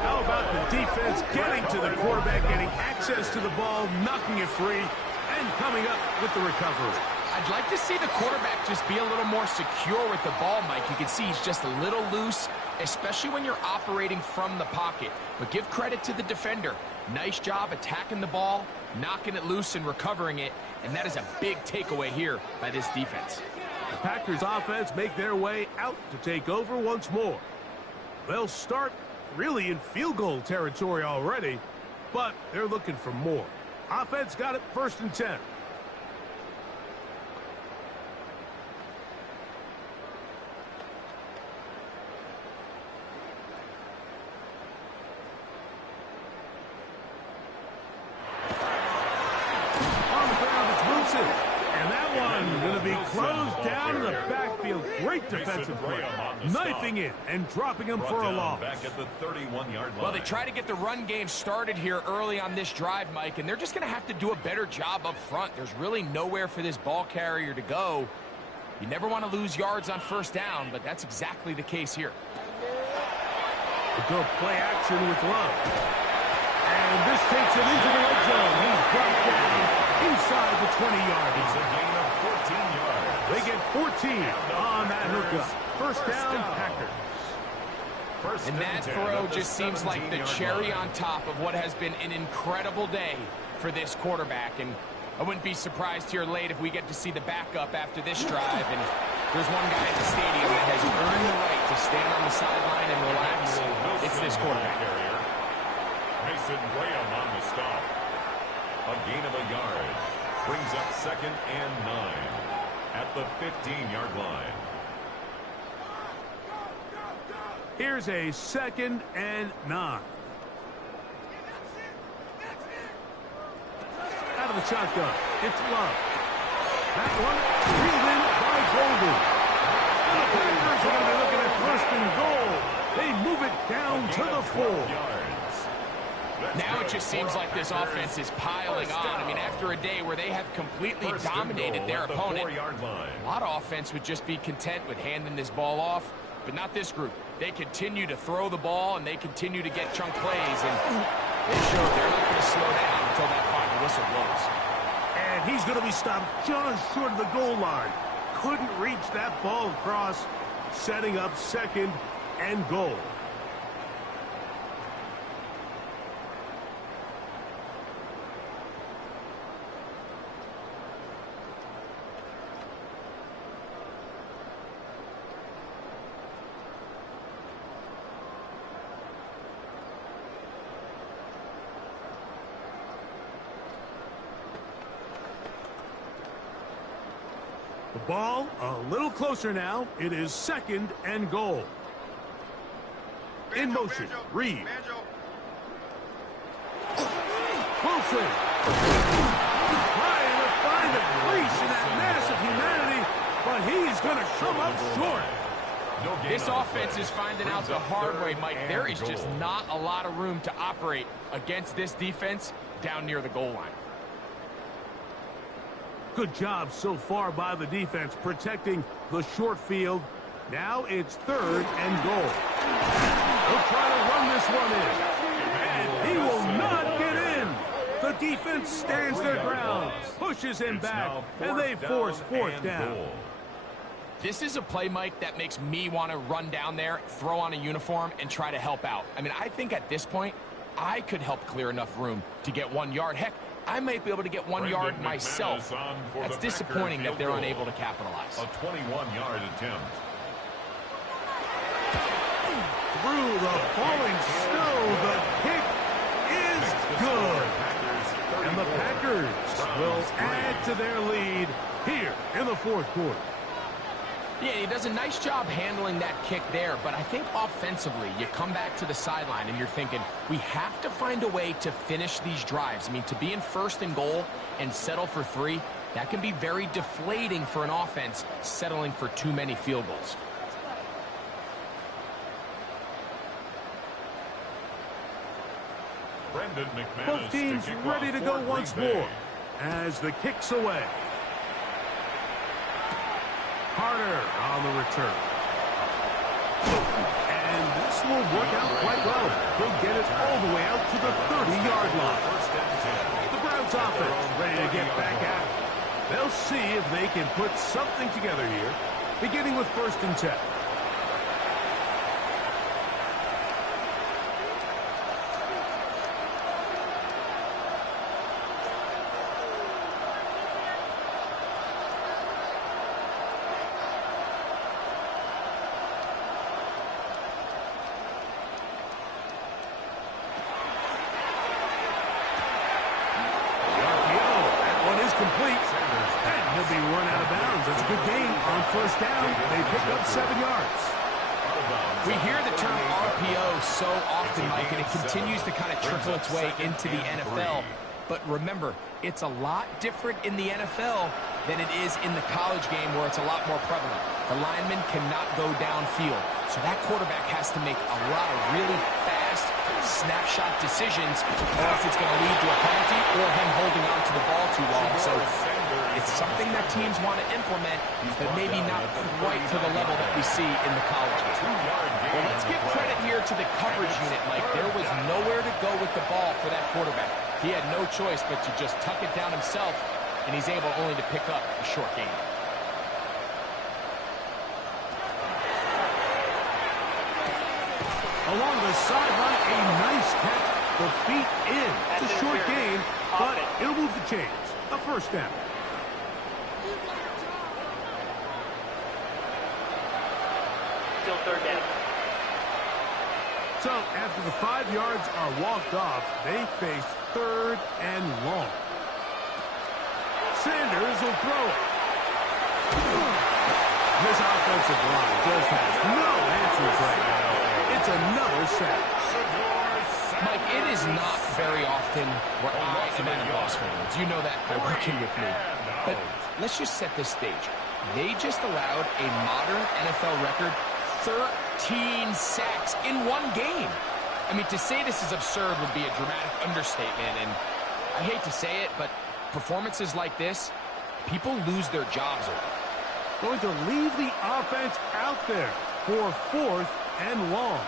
How about the defense getting to the quarterback, getting access to the ball, knocking it free, and coming up with the recovery. I I'd like to see the quarterback just be a little more secure with the ball, Mike. You can see he's just a little loose, especially when you're operating from the pocket. But give credit to the defender. Nice job attacking the ball, knocking it loose and recovering it, and that is a big takeaway here by this defense. The Packers offense make their way out to take over once more. They'll start really in field goal territory already, but they're looking for more. Offense got it 1st and 10. And that one going to be closed down in the backfield. Great defensive play. Knifing it and dropping him for a loss. Back at the 31-yard line. Well, they try to get the run game started here early on this drive, Mike, and they're just going to have to do a better job up front. There's really nowhere for this ball carrier to go. You never want to lose yards on 1st down, but that's exactly the case here. Go play action with Love. And this takes it into the red zone. He's brought down inside the 20-yard line. It's a gain of 14 yards. They get 14 on that hookup. 1st down, Packers. And that throw just seems like the cherry on top of what has been an incredible day for this quarterback. And I wouldn't be surprised here late if we get to see the backup after this drive. And there's one guy at the stadium that has earned the right to stand on the sideline and relax. It's this quarterback. Mason Graham on the stop. A gain of a yard. Brings up 2nd and 9 at the 15-yard line. Here's a 2nd and 9. Out of the shotgun. It's Love. That one reeled in by Golden. The Packers are going to be looking at 1st and goal. They move it down to the 4. Now it just seems like this offense is piling on. I mean, after a day where they have completely dominated their opponent, a lot of offense would just be content with handing this ball off, but not this group. They continue to throw the ball, and they continue to get chunk plays, and they show they're not going to slow down until that final whistle blows. And he's going to be stopped just short of the goal line. Couldn't reach that ball across, setting up 2nd and goal. The ball a little closer now. It is 2nd and goal. In motion, Reed. Wilson. Trying to find a crease in that massive humanity, but he's going to come up short. This offense is finding out the hard way, Mike. There is just not a lot of room to operate against this defense down near the goal line. Good job so far by the defense protecting the short field. Now it's 3rd and goal. They'll try to run this one in. And he will not get in. The defense stands their ground, pushes him back, and they force 4th down. This is a play, Mike, that makes me want to run down there, throw on a uniform, and try to help out. I mean, I think at this point, I could help clear enough room to get 1 yard. Heck, I might be able to get 1 yard myself. That's disappointing that they're unable to capitalize. A 21-yard attempt. Through the falling snow, the kick is good. And the Packers will add to their lead here in the 4th quarter. Yeah, he does a nice job handling that kick there, but I think offensively, you come back to the sideline and you're thinking, we have to find a way to finish these drives. I mean, to be in 1st and goal and settle for 3, that can be very deflating for an offense settling for too many field goals. Both teams ready to go once more as the kick's away. Carter on the return. And this will work out quite well. He'll get it all the way out to the 30-yard line. The Browns offense ready to get back at it. They'll see if they can put something together here, beginning with 1st and 10. Complete, and he'll be run out of bounds. That's a good gain on 1st down. They pick up 7 yards. We hear the term RPO so often, Mike, and it continues to kind of trickle its way into the NFL. But remember, it's a lot different in the NFL than it is in the college game where it's a lot more prevalent. The lineman cannot go downfield, so that quarterback has to make a lot of really fast snapshot decisions, or if it's going to lead to a penalty or him holding on to the ball too long. So it's something that teams want to implement, but maybe not quite to the level that we see in the college game. Well, let's give credit here to the coverage unit, Mike. There was nowhere to go with the ball for that quarterback. He had no choice but to just tuck it down himself, and he's able only to pick up a short gain. Along the sideline, a nice catch. The feet in. It's a short gain, but it'll move the chains. A 1st down. Still 3rd down. So, after the 5 yards are walked off, they face 3rd and long. Sanders will throw it. This offensive line just has no answers right now. It's another sack. Mike, it is not very often where I am at a loss for words. You know that by working with me. But let's just set this stage. They just allowed a modern NFL record 13 sacks in one game. I mean, to say this is absurd would be a dramatic understatement, and I hate to say it, but performances like this, people lose their jobs over. Going to leave the offense out there for 4th and long.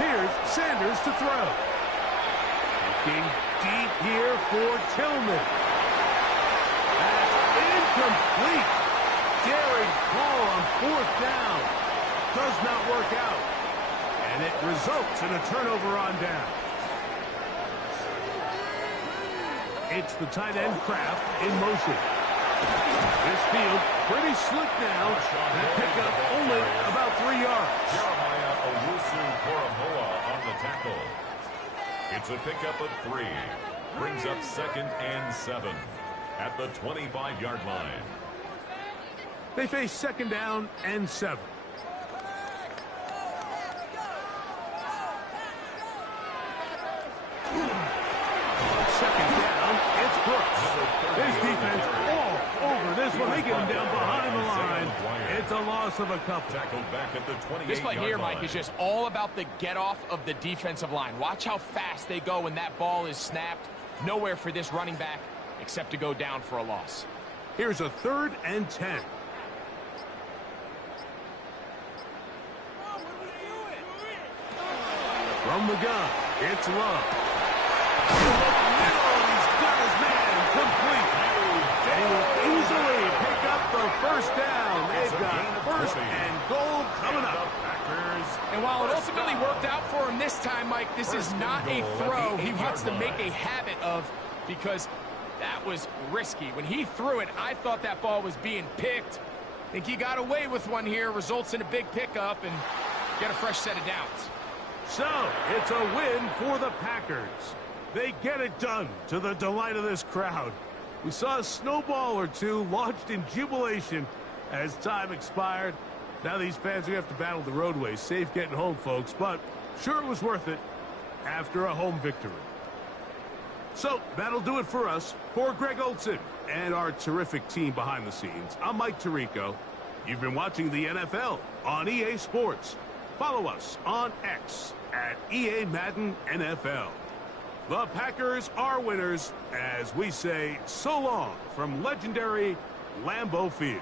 Here's Sanders to throw. Looking deep here for Tillman. That's incomplete. Daring ball on 4th down. Does not work out. And it results in a turnover on down. It's the tight end Kraft in motion. This field pretty slick now. That pickup only about 3 yards. Jeremiah Owusu-Koramoah on the tackle. It's a pickup of 3. Brings up 2nd and 7 at the 25-yard line. They face 2nd down and 7. His defense all over this one. They get him down behind the line. It's a loss of a couple. Back at the 28-yard this play here, Mike, line. is just all about the get-off of the defensive line. Watch how fast they go when that ball is snapped. Nowhere for this running back except to go down for a loss. Here's a 3rd and 10. From the gun, it's Love. He's got his man complete. They will easily pick up the 1st down. They've got 1st and goal coming up. And while it ultimately worked out for him this time, Mike, this is not a throw he wants to make a habit of, because that was risky. When he threw it, I thought that ball was being picked. I think he got away with one here, results in a big pickup, and get a fresh set of downs. So, it's a win for the Packers. They get it done to the delight of this crowd. We saw a snowball or two launched in jubilation as time expired. Now these fans are going to have to battle the roadways. Safe getting home, folks, but sure it was worth it after a home victory. So, that'll do it for us. For Greg Olson and our terrific team behind the scenes, I'm Mike Tirico. You've been watching the NFL on EA Sports. Follow us on X at EA Madden NFL. The Packers are winners as we say so long from legendary Lambeau Field.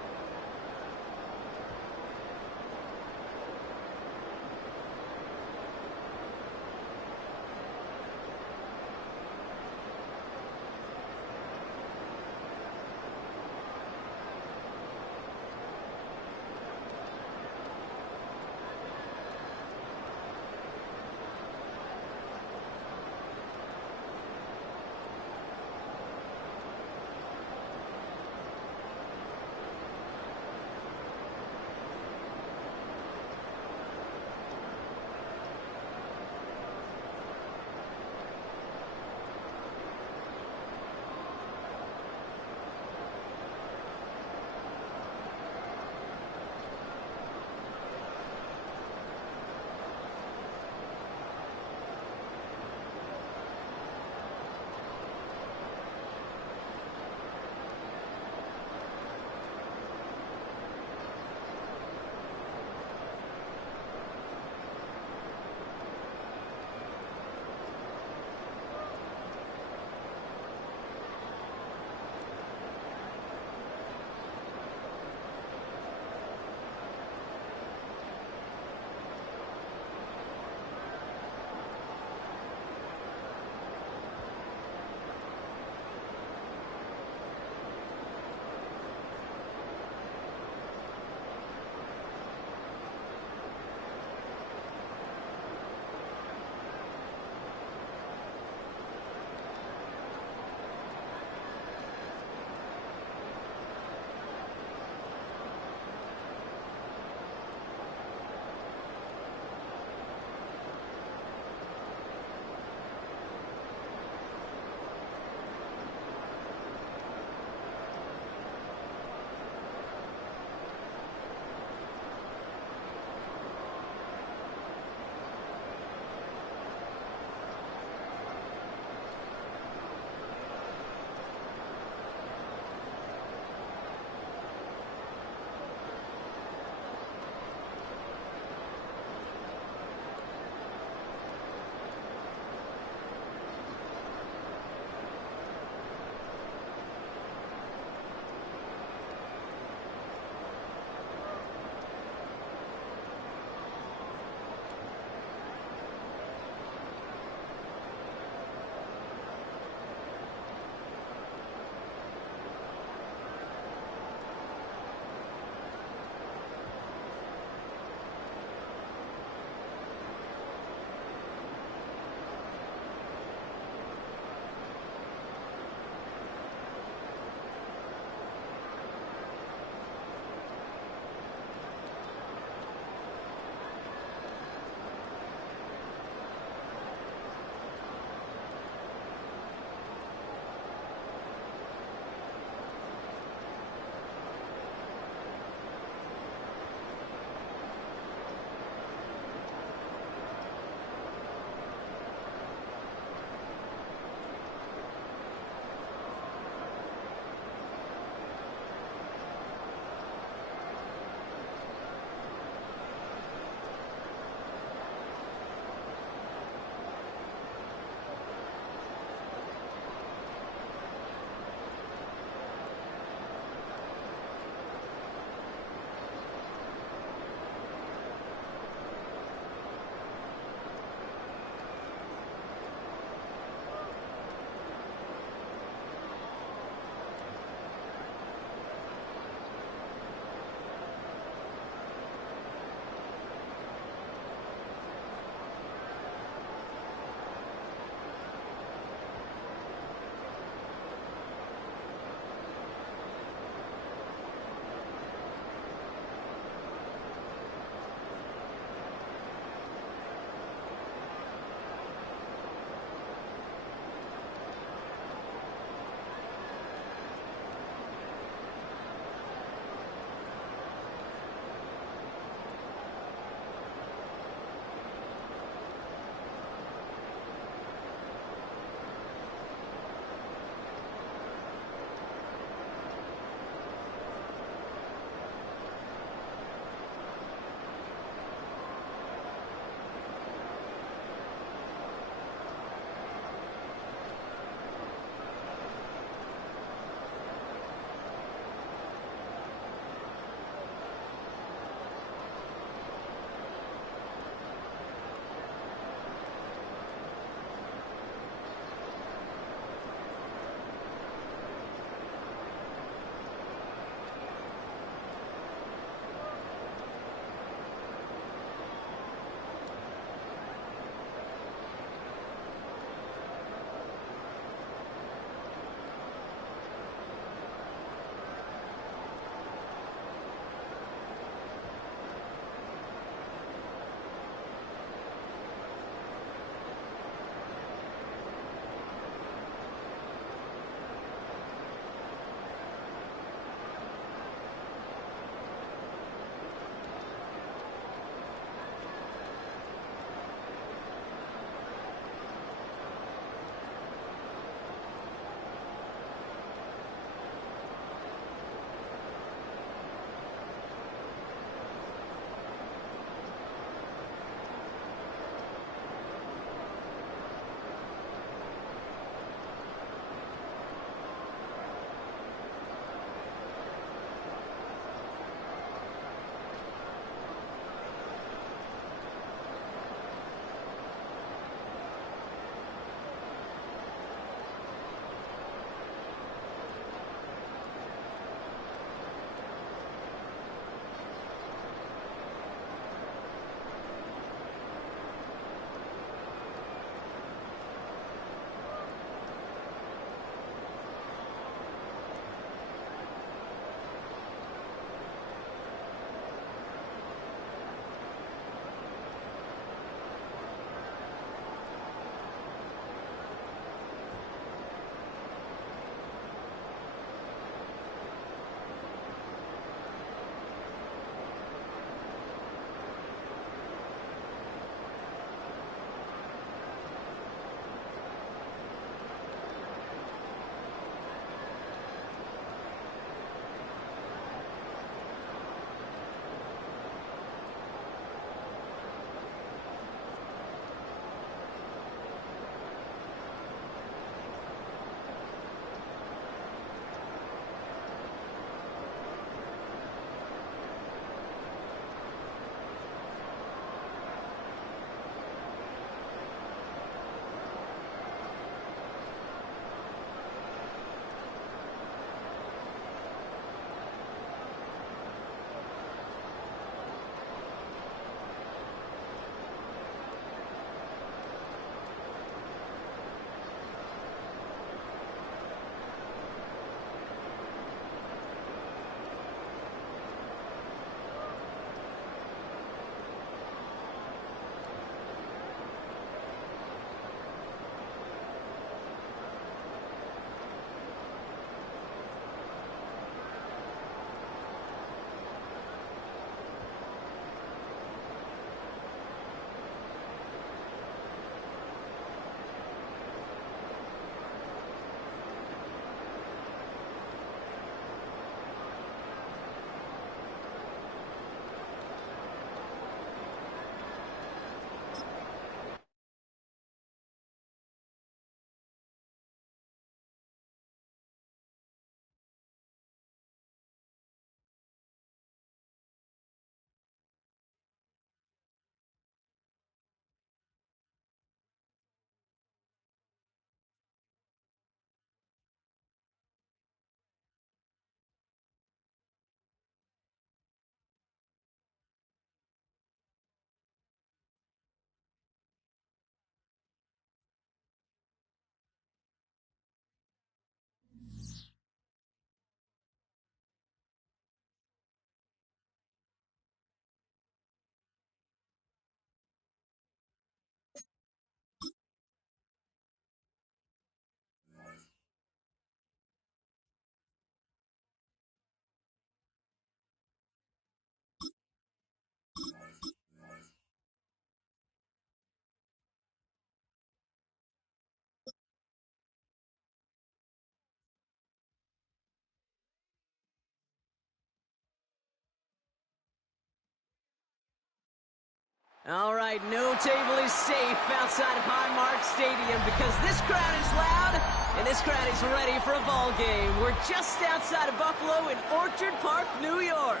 All right, no table is safe outside of Highmark Stadium because this crowd is loud and this crowd is ready for a ball game. We're just outside of Buffalo in Orchard Park, New York.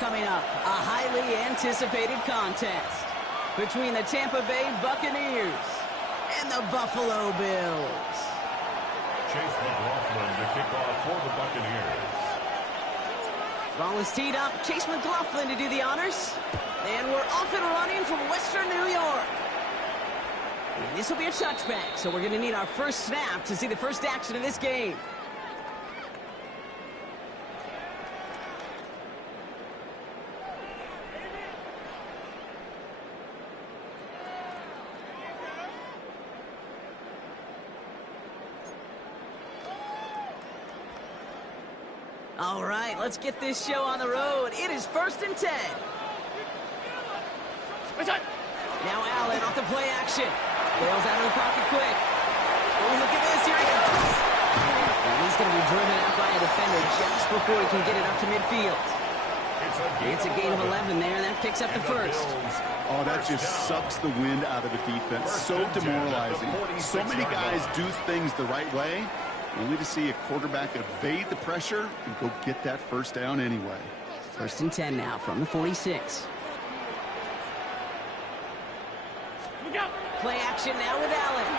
Coming up, a highly anticipated contest between the Tampa Bay Buccaneers and the Buffalo Bills. Chase McLaughlin to kick off for the Buccaneers. Ball is teed up. Chase McLaughlin to do the honors. And we're off and running from Western New York. And this will be a touchback, so we're going to need our first snap to see the first action of this game. All right, let's get this show on the road. It is 1st and 10. Now Allen off the play action. Bails out of the pocket quick. Oh, look at this. Here he goes. And he's going to be driven out by a defender just before he can get it up to midfield. It's a gain of 11 there, and that picks up the first. Oh, that just sucks the wind out of a defense. So demoralizing. So many guys do things the right way, only to see a quarterback evade the pressure and go get that first down anyway. 1st and 10 now from the 46. Play action now with Allen.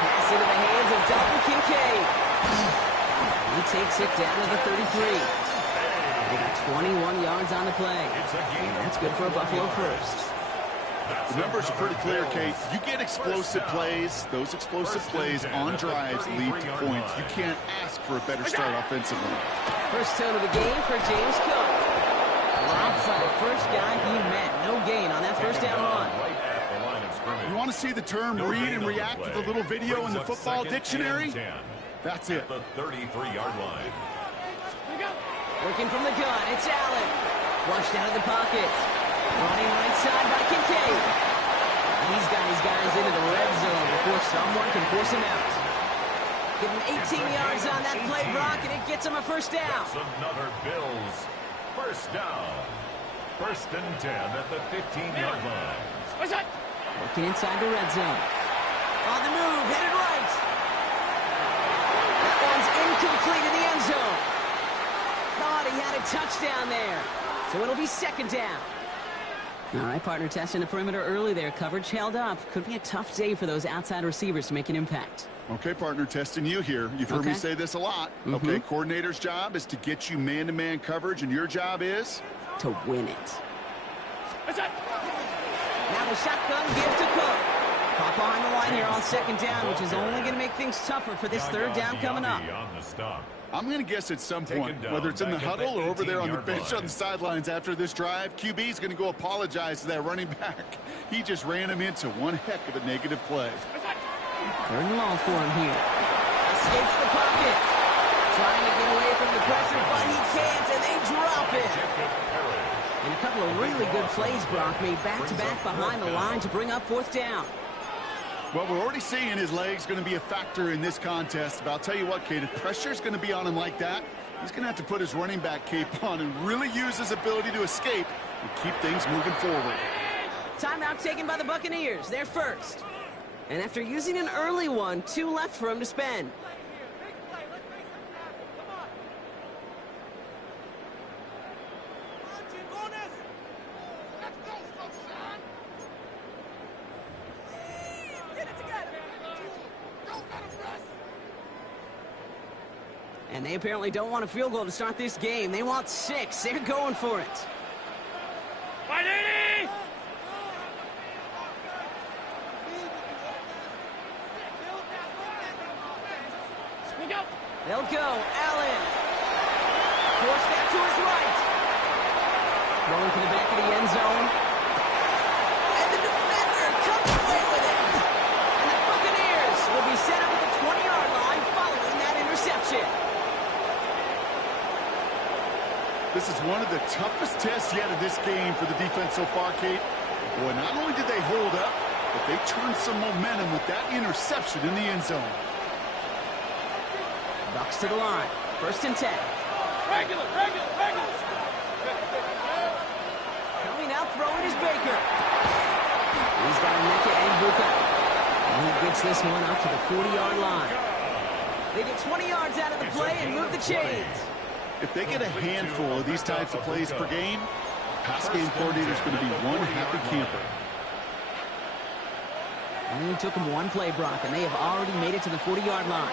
Pass into the hands of Dalton Kincaid. He takes it down to the 33. They got 21 yards on the play. And that's good for a Buffalo first. The numbers are pretty clear, Kate. You get explosive plays. Those explosive plays on drives lead to points. You can't ask for a better start offensively. First tone of the game for James Cook. Outside first guy he met. No gain on that first down run. You want to see the term read and react with a little video in the football dictionary? That's it. The 33-yard line. Working from the gun, it's Allen. Flushed out of the pocket. Running right side by Kincaid. He's got his guys into the red zone before someone can force him out. Give him 18 yards on that play, Brock, and it gets him a first down. That's another Bills first down. 1st and 10 at the 15-yard line. Working inside the red zone. On the move, headed right. That one's incomplete in the end zone. Thought he had a touchdown there. So it'll be 2nd down. All right, partner, testing the perimeter early there. Coverage held up. Could be a tough day for those outside receivers to make an impact. Okay, partner, testing you here. You've heard me say this a lot. Okay, coordinator's job is to get you man-to-man coverage, and your job is? To win it. Now the shotgun gives to Cook. Caught behind the line here on 2nd down, which is only going to make things tougher for this 3rd down coming up. I'm going to guess at some point, whether it's in the huddle or over there on the bench on the sidelines after this drive, QB is going to go apologize to that running back. He just ran him into one heck of a negative play. 3rd and long for him here. Escapes the pocket. Trying to get away from the pressure, but he can't, and they drop it. And a couple of really good plays, Brock, made back-to-back behind the line to bring up 4th down. Well, we're already seeing his legs going to be a factor in this contest. But I'll tell you what, Kate, if pressure's going to be on him like that, he's going to have to put his running back cape on and really use his ability to escape and keep things moving forward. Timeout taken by the Buccaneers. They're first. And after using an early one, 2 left for him to spend. And they apparently don't want a field goal to start this game. They want 6. They're going for it. They'll go. Allen. Forced that to his right. Throwing to the back of the end zone. And the defender comes away with it. And the Buccaneers will be set up at the 20-yard line following that interception. This is one of the toughest tests yet of this game for the defense so far, Kate. Boy, not only did they hold up, but they turned some momentum with that interception in the end zone. Bucks to the line. 1st and 10. Regular. Baker. He's got Emeka and Buka. And he gets this one up to the 40-yard line. They get 20 yards out of the play and move the chains. If they get a handful of these types of plays per game, pass game coordinator is going to be one happy camper. Only took him one play, Brock, and they have already made it to the 40-yard line.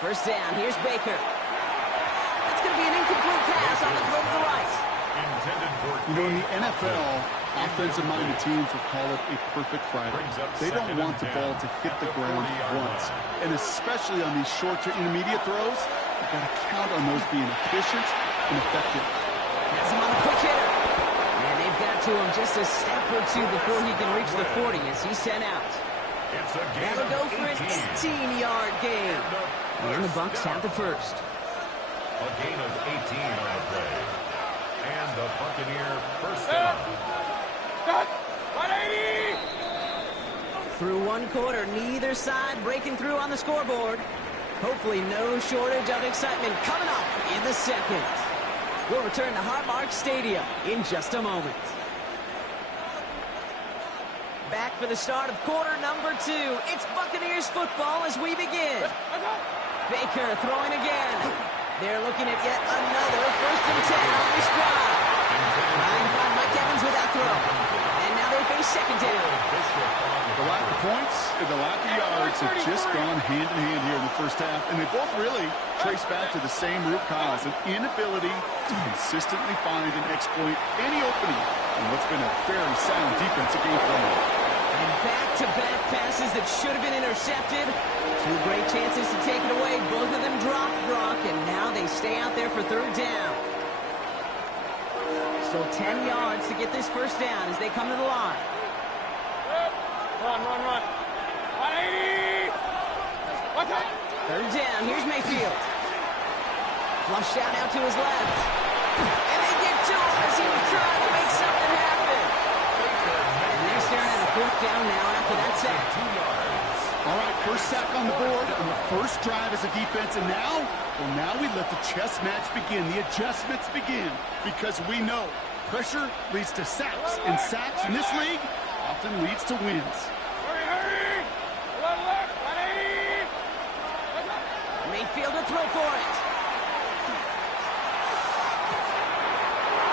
First down, here's Baker. That's going to be an incomplete pass on the throw to the right. You know, in the NFL, offensive-minded teams will call it a perfect Friday. They don't want the ball to hit the ground once. And especially on these short to intermediate throws, you've got to count on those being efficient and effective. Has him on a quick hitter. And they've got to him just a step or two before he can reach the 40 as he's sent out. That'll go for an 18-yard gain. And the Bucs have the first. A gain of 18 on the play. And the Buccaneer first down. Through one quarter, neither side breaking through on the scoreboard. Hopefully no shortage of excitement coming up in the second. We'll return to Highmark Stadium in just a moment. Back for the start of quarter number 2. It's Buccaneers football as we begin. Baker throwing again. They're looking at yet another 1st and 10 on this drive. Trying to find Mike Evans with that throw. And now they face second down. The lack of points and the lack of yards have just gone hand in hand here in the first half, and they both really trace back to the same root cause, an inability to consistently find and exploit any opening in what's been a very sound defensive game plan. And back-to-back passes that should have been intercepted. 2 great chances to take it away. Both of them dropped, Brock, and now they stay out there for 3rd down. Still 10 yards to get this first down as they come to the line. Run. 180! What's up? 3rd down. Here's Mayfield. Flushed out to his left. And they get to him as he was trying to make something happen. And they're staring at a 4th down now after that sack. All right, first sack on the board on the first drive as a defense, and now we let the chess match begin, the adjustments begin, because we know pressure leads to sacks, and sacks in this league often leads to wins. Hurry! Left, 180! Mayfield to throw for it.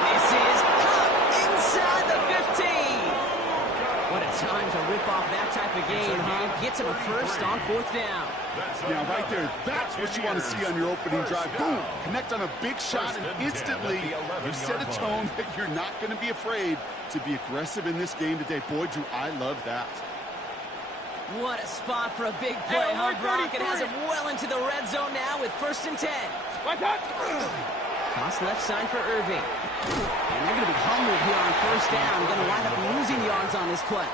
This is caught inside the 15. What a time to rip off that type of game, huh? Gets him a first on 4th down. Now, right there, that's what you want to see on your opening drive. Boom! Connect on a big shot, and instantly you set a tone that you're not going to be afraid to be aggressive in this game today. Boy, do I love that. What a spot for a big play, huh, Brock? It has him well into the red zone now with 1st and 10. Toss left side for Irving. And they're going to be humbled here on 1st down. Going to wind up losing yards on this play.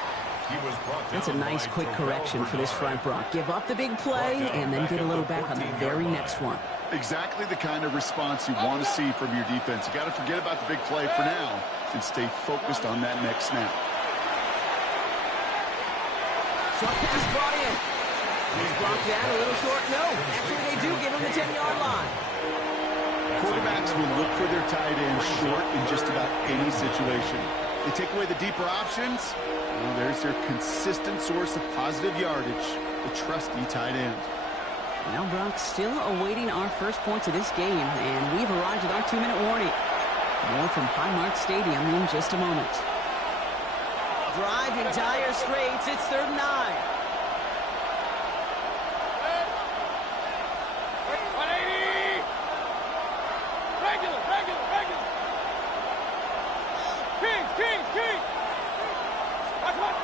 That's a nice quick correction for this front, Brock. Give up the big play and then get a little back on the very next one. Exactly the kind of response you want to see from your defense. You got to forget about the big play for now and stay focused on that next snap. Short pass brought in. He's blocked that a little short. No, actually they do give him the 10-yard line. Quarterbacks will look for their tight end short in just about any situation. They take away the deeper options. Well, there's their consistent source of positive yardage, the trusty tight end. Well, Brock, still awaiting our first points of this game, and we've arrived at our 2-minute warning. More from Highmark Stadium in just a moment. Drive in dire straits. It's 3rd and 9. 180! Regular! King! Watch one!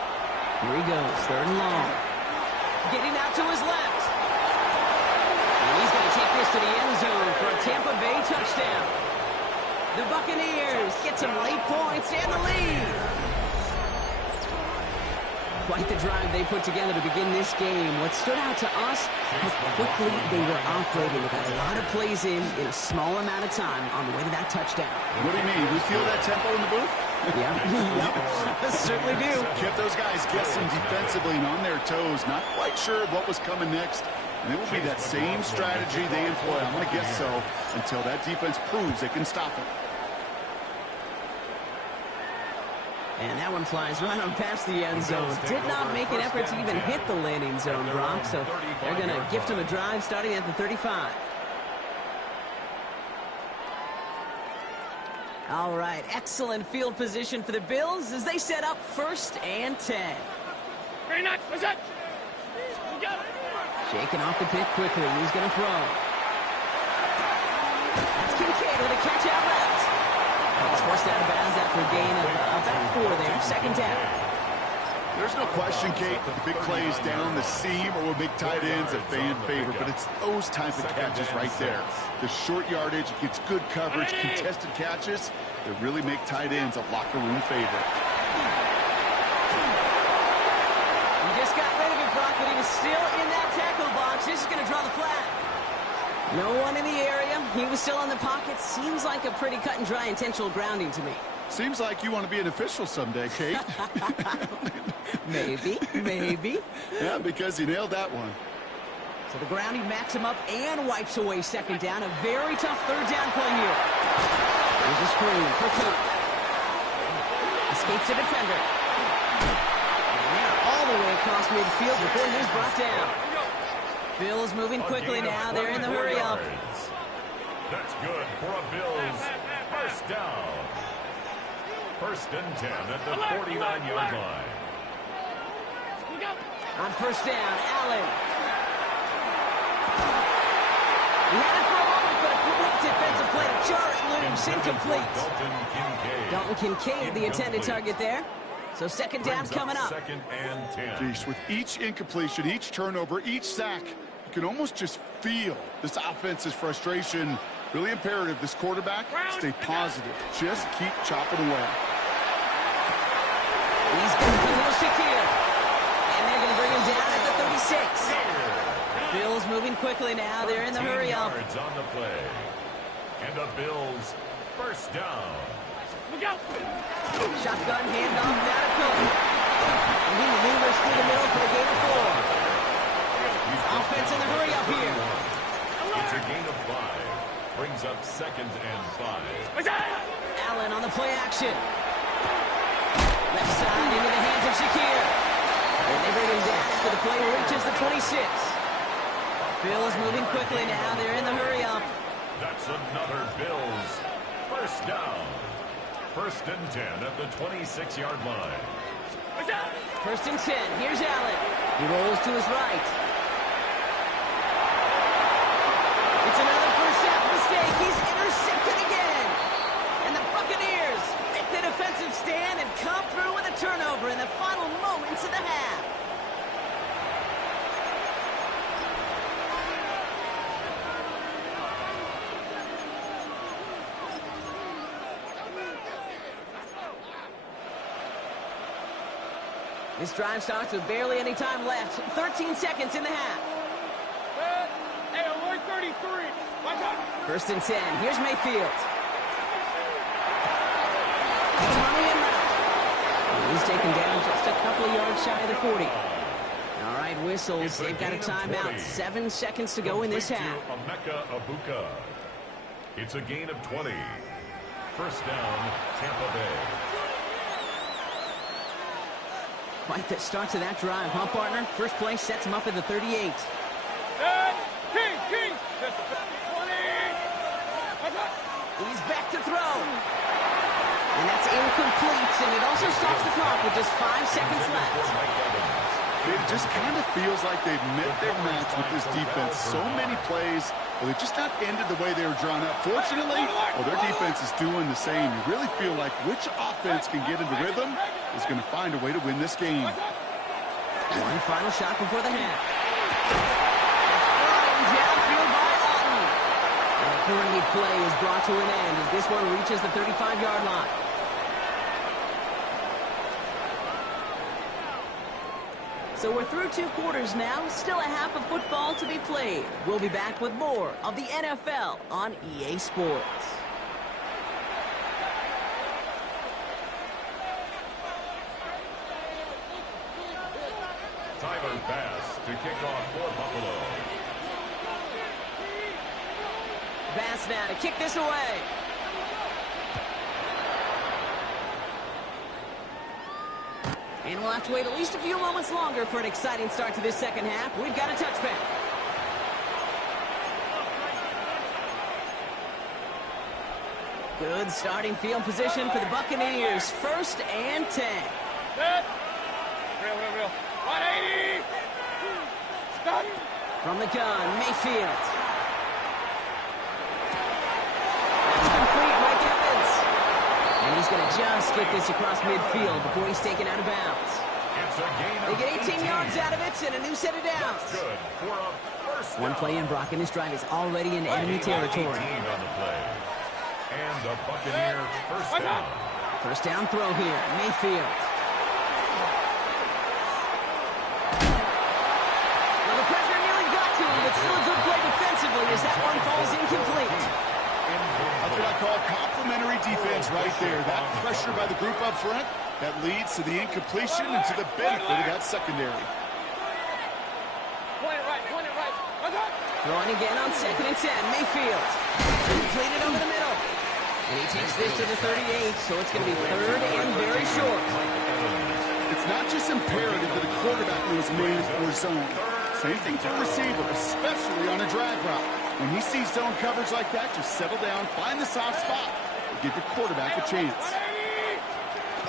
Here he goes, 3rd and long. Getting out to his left. And he's going to take this to the end zone for a Tampa Bay touchdown. The Buccaneers get some late points and the lead. Quite the drive they put together to begin this game. What stood out to us, how quickly they were operating. They got a lot of plays in a small amount of time on the way to that touchdown. What do you mean? We feel that tempo in the booth? Yeah, certainly do. Kept those guys guessing defensively and on their toes, not quite sure what was coming next. And it will be that same strategy they employ, I'm going to guess so, until that defense proves they can stop it. And that one flies right on past the end zone. Did not make an effort to even hit the landing zone, Brock. So they're going to gift him a drive starting at the 35. All right, excellent field position for the Bills as they set up 1st and 10. Very nice. What's up? You got it. Shaking off the pick quickly. He's going to throw. That's Kincaid with a catch out left. He's forced out of bounds after a gain of about 4 there. 2nd down. There's no question, Kate, that the big plays down the seam or with big tight ends a fan favorite, but it's those type of catches right there. The short yardage, it gets good coverage, contested catches that really make tight ends a locker room favorite. He just got rid of it, Brock, but he was still in that tackle box. This is going to draw the flag. No one in the area. He was still in the pocket. Seems like a pretty cut and dry intentional grounding to me. Seems like you want to be an official someday, Kate. Maybe. Yeah, because he nailed that one. So the grounding backs him up and wipes away 2nd down. A very tough 3rd down play here. There's a screen for Coop. Escapes a defender. And they're all the way across midfield before he's brought down. Bills moving quickly now. They're in the hurry up. That's good for a Bills 1st down. 1st and 10 at the 49-yard line. On 1st down, Allen. He had it for a moment, but a great defensive play to jar it loose. Incomplete. Dalton Kincaid, the intended target there. So 2nd down coming up. 2nd and 10. Jeez, with each incompletion, each turnover, each sack, you can almost just feel this offense's frustration. Really imperative, this quarterback, stay positive. Just keep chopping away. He's going to put little Shakir. And they're going to bring him down at the 36. Bills moving quickly now. They're in the hurry up. Yards on the play. And the Bills 1st down. Shotgun handoff now to Cook. And he maneuvers through the middle for a gain of 4. Offense in the hurry up here. It's a gain of 5. Brings up 2nd and 5. Allen on the play action. Left side into the hands of Shakir. And they bring him down after the play reaches the 26. Bills moving quickly now. They're in the hurry up. That's another Bills 1st down. 1st and 10 at the 26-yard line. 1st and 10. Here's Allen. He rolls to his right. It's another first half mistake. He's intercepted again. And the Buccaneers make the defensive stand and come through with a turnover in the final moments of the half. This drive starts with barely any time left. 13 seconds in the half. Hey, alert 33. Watch out. 1st and 10. Here's Mayfield. He's running in route. He's taken down just a couple of yards shy of the 40. All right, whistles. They've got a timeout. 7 seconds to go in this half. Emeka Abuka. It's a gain of 20. 1st down, Tampa Bay. Quite the start to that drive, huh, partner? First play sets him up at the 38. King. 20. He's back to throw. And that's incomplete, and it also stops the clock with just 5 seconds left. It just kind of feels like they've met their match with this defense. So many plays, well, they just not ended the way they were drawn up. Fortunately, well, their defense is doing the same. You really feel like which offense can get into rhythm is going to find a way to win this game. One final shot before the half. It's downfield by Allen. And a great play is brought to an end as this one reaches the 35-yard line. So we're through 2 quarters now. Still a half of football to be played. We'll be back with more of the NFL on EA Sports. Tyler Bass to kick off for Buffalo. Bass now to kick this away. And we'll have to wait at least a few moments longer for an exciting start to this second half. We've got a touchback. Good starting field position for the Buccaneers. 1st and 10. Good. Real. 180. Stop. From the gun, Mayfield. That's complete, Mike Evans. And he's going to just get this across midfield before he's taken out of bounds. They get 18 yards out of it and a new set of downs. Good for a first down. One play in, Brock, and this drive is already in enemy territory. 18 on the play. And a Buccaneer first down. First down throw here, Mayfield. Well, the pressure nearly got to him, but still a good play defensively as that one falls incomplete. That's what I call complimentary defense right there. That pressure by the group up front, that leads to the incompletion and to the benefit of that secondary. Point it right. What's up? Throwing again on 2nd and 10, Mayfield. Completed over the middle. And he takes this to the 38, so it's going to be 3rd and very short. It's not just imperative that a quarterback knows man or zone. Same thing for a receiver, especially on a drag route. When he sees zone coverage like that, just settle down, find the soft spot, and give your quarterback a chance.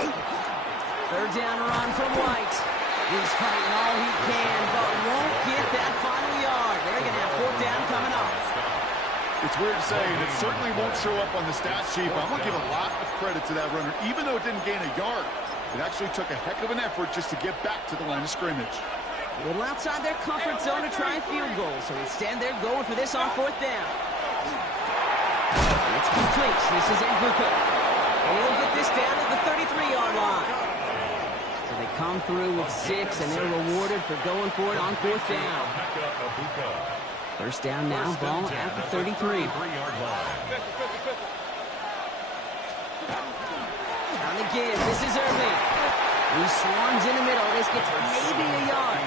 3rd down run from White. He's fighting all he can, but won't get that final yard. They're going to have 4th down coming up. It's weird to say, and it certainly won't show up on the stat sheet, but I'm going to give a lot of credit to that runner. Even though it didn't gain a yard, it actually took a heck of an effort just to get back to the line of scrimmage. A little outside their comfort zone to try a field goal, so instead they're going for this on 4th down. It's complete. This is Nguka. And he'll get this down at the 33-yard line. So they come through with 6, and they're rewarded for going for it on 4th down. First down now, ball at the 33. On the give, this is Irving. He swarms in the middle. This gets maybe a yard.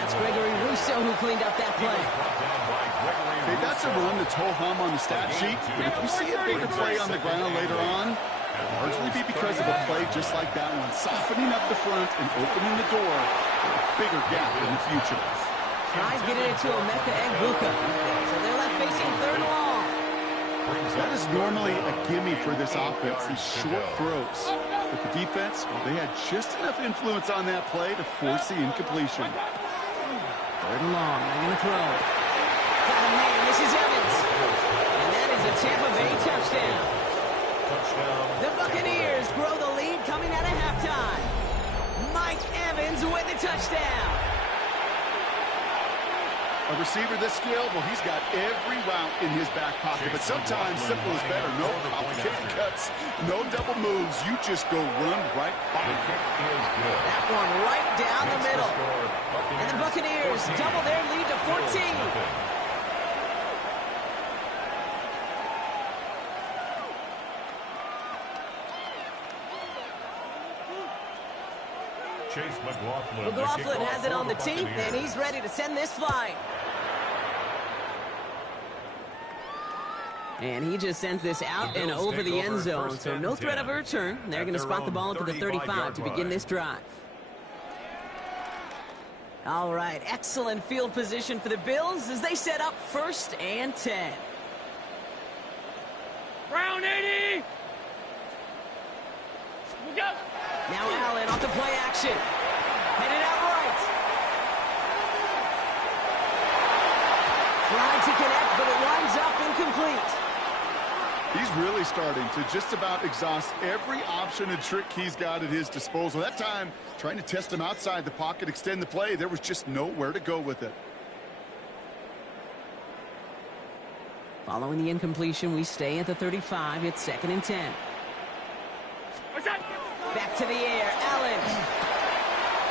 That's Gregory Rousseau who cleaned up that play. Okay, that's a run that's ho-hum on the stat sheet, but if you see a bigger play on the ground later on, it'll largely be because of a play just like that one, softening up the front and opening the door for a bigger gap in the future. Tries getting it to Emeka Egbuka. So they're left facing 3rd and long. That is normally a gimme for this offense, these short throws. But the defense, well, they had just enough influence on that play to force the incompletion. 3rd and long, they're going to throw. Got a man, this is Evans. And that is a Tampa Bay touchdown. The Buccaneers grow the lead coming out of halftime. Mike Evans with the touchdown. A receiver this skilled, well, he's got every route in his back pocket. But sometimes simple is better. No complicated cuts, no double moves. You just go run right by it. That one right down the middle. And the Buccaneers double their lead to 14. Chase McLaughlin. McLaughlin has it on the tee, and he's ready to send this flying. And he just sends this out and over the end zone, so no threat of a return. They're going to spot the ball up to the 35 to begin this drive. All right, excellent field position for the Bills as they set up 1st and 10. Round 80. We go. Now Allen off the play action. Headed out right. Tried to connect, but it winds up incomplete. He's really starting to just about exhaust every option and trick he's got at his disposal. That time, trying to test him outside the pocket, extend the play, there was just nowhere to go with it. Following the incompletion, we stay at the 35. It's 2nd and 10. What's that? Back to the air, Allen.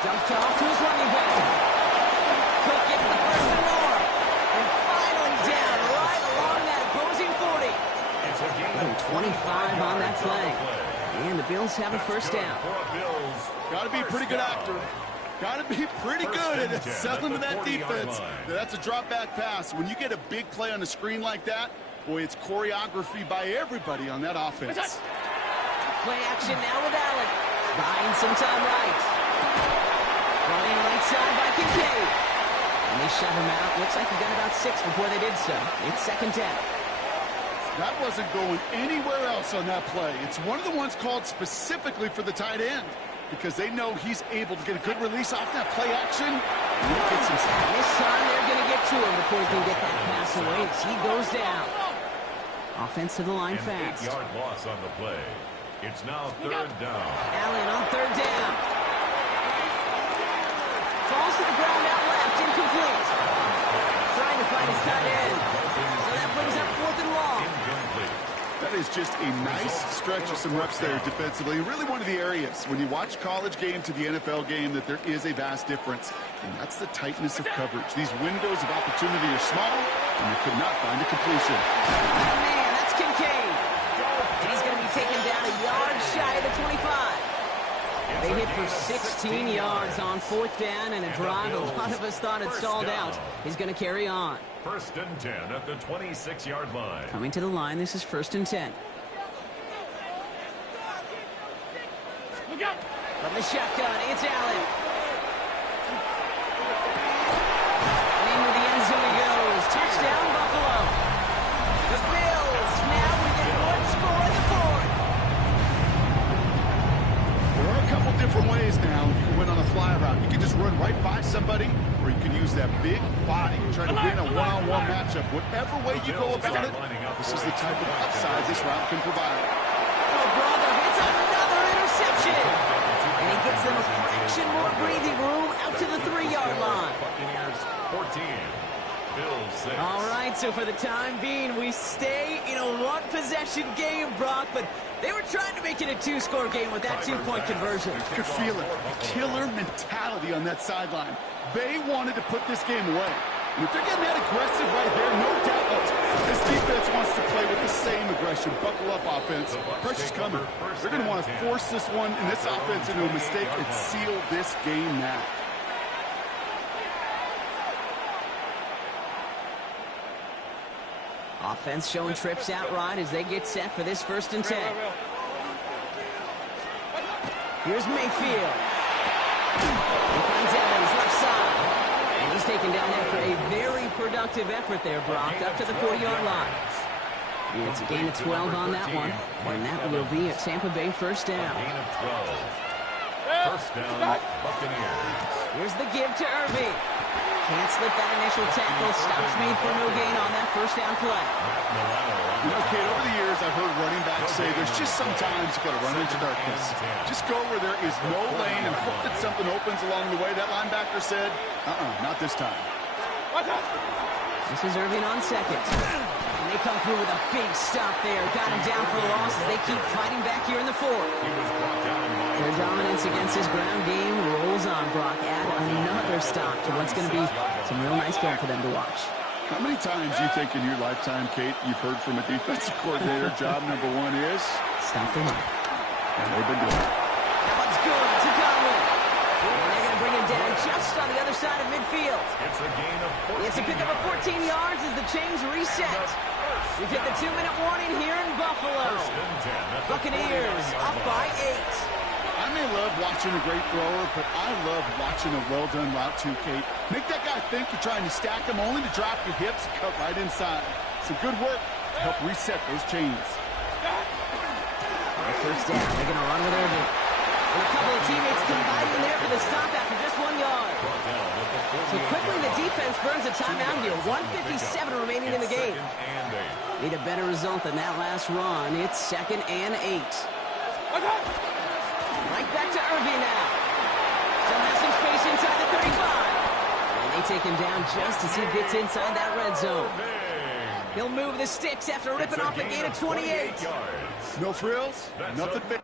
Dumps off to his running back. Cook gets the 1st and more. And finally down right along that opposing 40. 25 on that play. And the Bills have a 1st down. Got to be a pretty good actor. Got to be pretty good at selling to that defense. That's a drop back pass. When you get a big play on the screen like that, boy, it's choreography by everybody on that offense. Play action now with Allen. Buying some time right. Brought in right side by Kincaid. And they shove him out. Looks like he got about 6 before they did so. It's second down. That wasn't going anywhere else on that play. It's one of the ones called specifically for the tight end because they know he's able to get a good release off that play action. And he gets him. This time they're going to get to him before he can get that pass away as he goes down. Offense to the line fast. An 8-yard loss on the play. It's now third down. Allen on third down. Falls to the ground out left, incomplete. Trying to find his tight end. So that brings up fourth and long. That is just a nice stretch of some reps there defensively. Really one of the areas when you watch college game to the NFL game that there is a vast difference. And that's the tightness of coverage. These windows of opportunity are small, and you could not find a completion. Oh, man, that's Kincaid. And he's going to be taken down a yard shy of the 25. They hit for 16 yards on fourth down, and a drive a lot of us thought had stalled out is going to carry on. First and 10 at the 26-yard line. Coming to the line, this is first and 10. From the shotgun, it's Allen. And into the end zone he goes. Touchdown, Buffalo. The Bills now within one score in the fourth. There are a couple different ways now. You can win on a fly route. You can just run right by somebody, or you can use that big body and try to win a one-on-one matchup. Whatever way you go about it, this is the type of upside this route can provide. Oh, brother, it's another interception. And he gets them a fraction more breathing room out to the 3-yard line. Buccaneers 14. Bills 6. All right, so for the time being, we stay in a one-possession game, Brock, but they were trying to make it a 2-score game with that 2-point conversion. You could feel it. A killer mentality on that sideline. They wanted to put this game away. And if they're getting that aggressive right there, no doubt this defense wants to play with the same aggression. Buckle up, offense. Pressure's coming. They're going to want to force this one and this offense into a mistake and seal this game now. Offense showing trips out right as they get set for this first and 10. Here's Mayfield. He finds Evans left side. And he's taken down after a very productive effort there, Brock, up to the 40-yard line. It's a gain of 12 on that one. And that will be a Tampa Bay first down. Gain of 12. First down, Buccaneers. Here's the give to Irving. Can't slip that initial tackle. Stops made for no gain on that first down play. You know, Kate, over the years, I've heard running backs say there's just sometimes you've got to run into darkness. Just go where there is no lane and hope that something opens along the way. That linebacker said, not this time. This is Irving on second. And they come through with a big stop there. Got him down for a loss as they keep fighting back here in the fourth. Their dominance against this ground game rolls on, Brock. Add another stop to what's going to be some real nice film for them to watch. How many times do you think in your lifetime, Kate, you've heard from a defensive coordinator, job number one is? Stop the run. And they've been doing it. Now it's good to Godwin. And they're going to bring him down just on the other side of midfield. It's a gain of 14. It's a pickup of 14 yards as the chains reset. We get the 2-minute warning here in Buffalo. Buccaneers up by 8. I may love watching a great thrower, but I love watching a well-done route too, Kate. Make that guy think you're trying to stack him only to drop your hips and cut right inside. Some good work to help reset those chains. First down, they're going to run with Irving. And a couple of teammates combining there for the stop after just 1 yard. So quickly the defense burns a timeout here. 1:57 remaining in the game. Need a better result than that last run. It's 2nd and 8. Right back to Irving now. Still has some space inside the 35. And they take him down just as he gets inside that red zone. He'll move the sticks after ripping off a gain of 28. No frills, nothing big.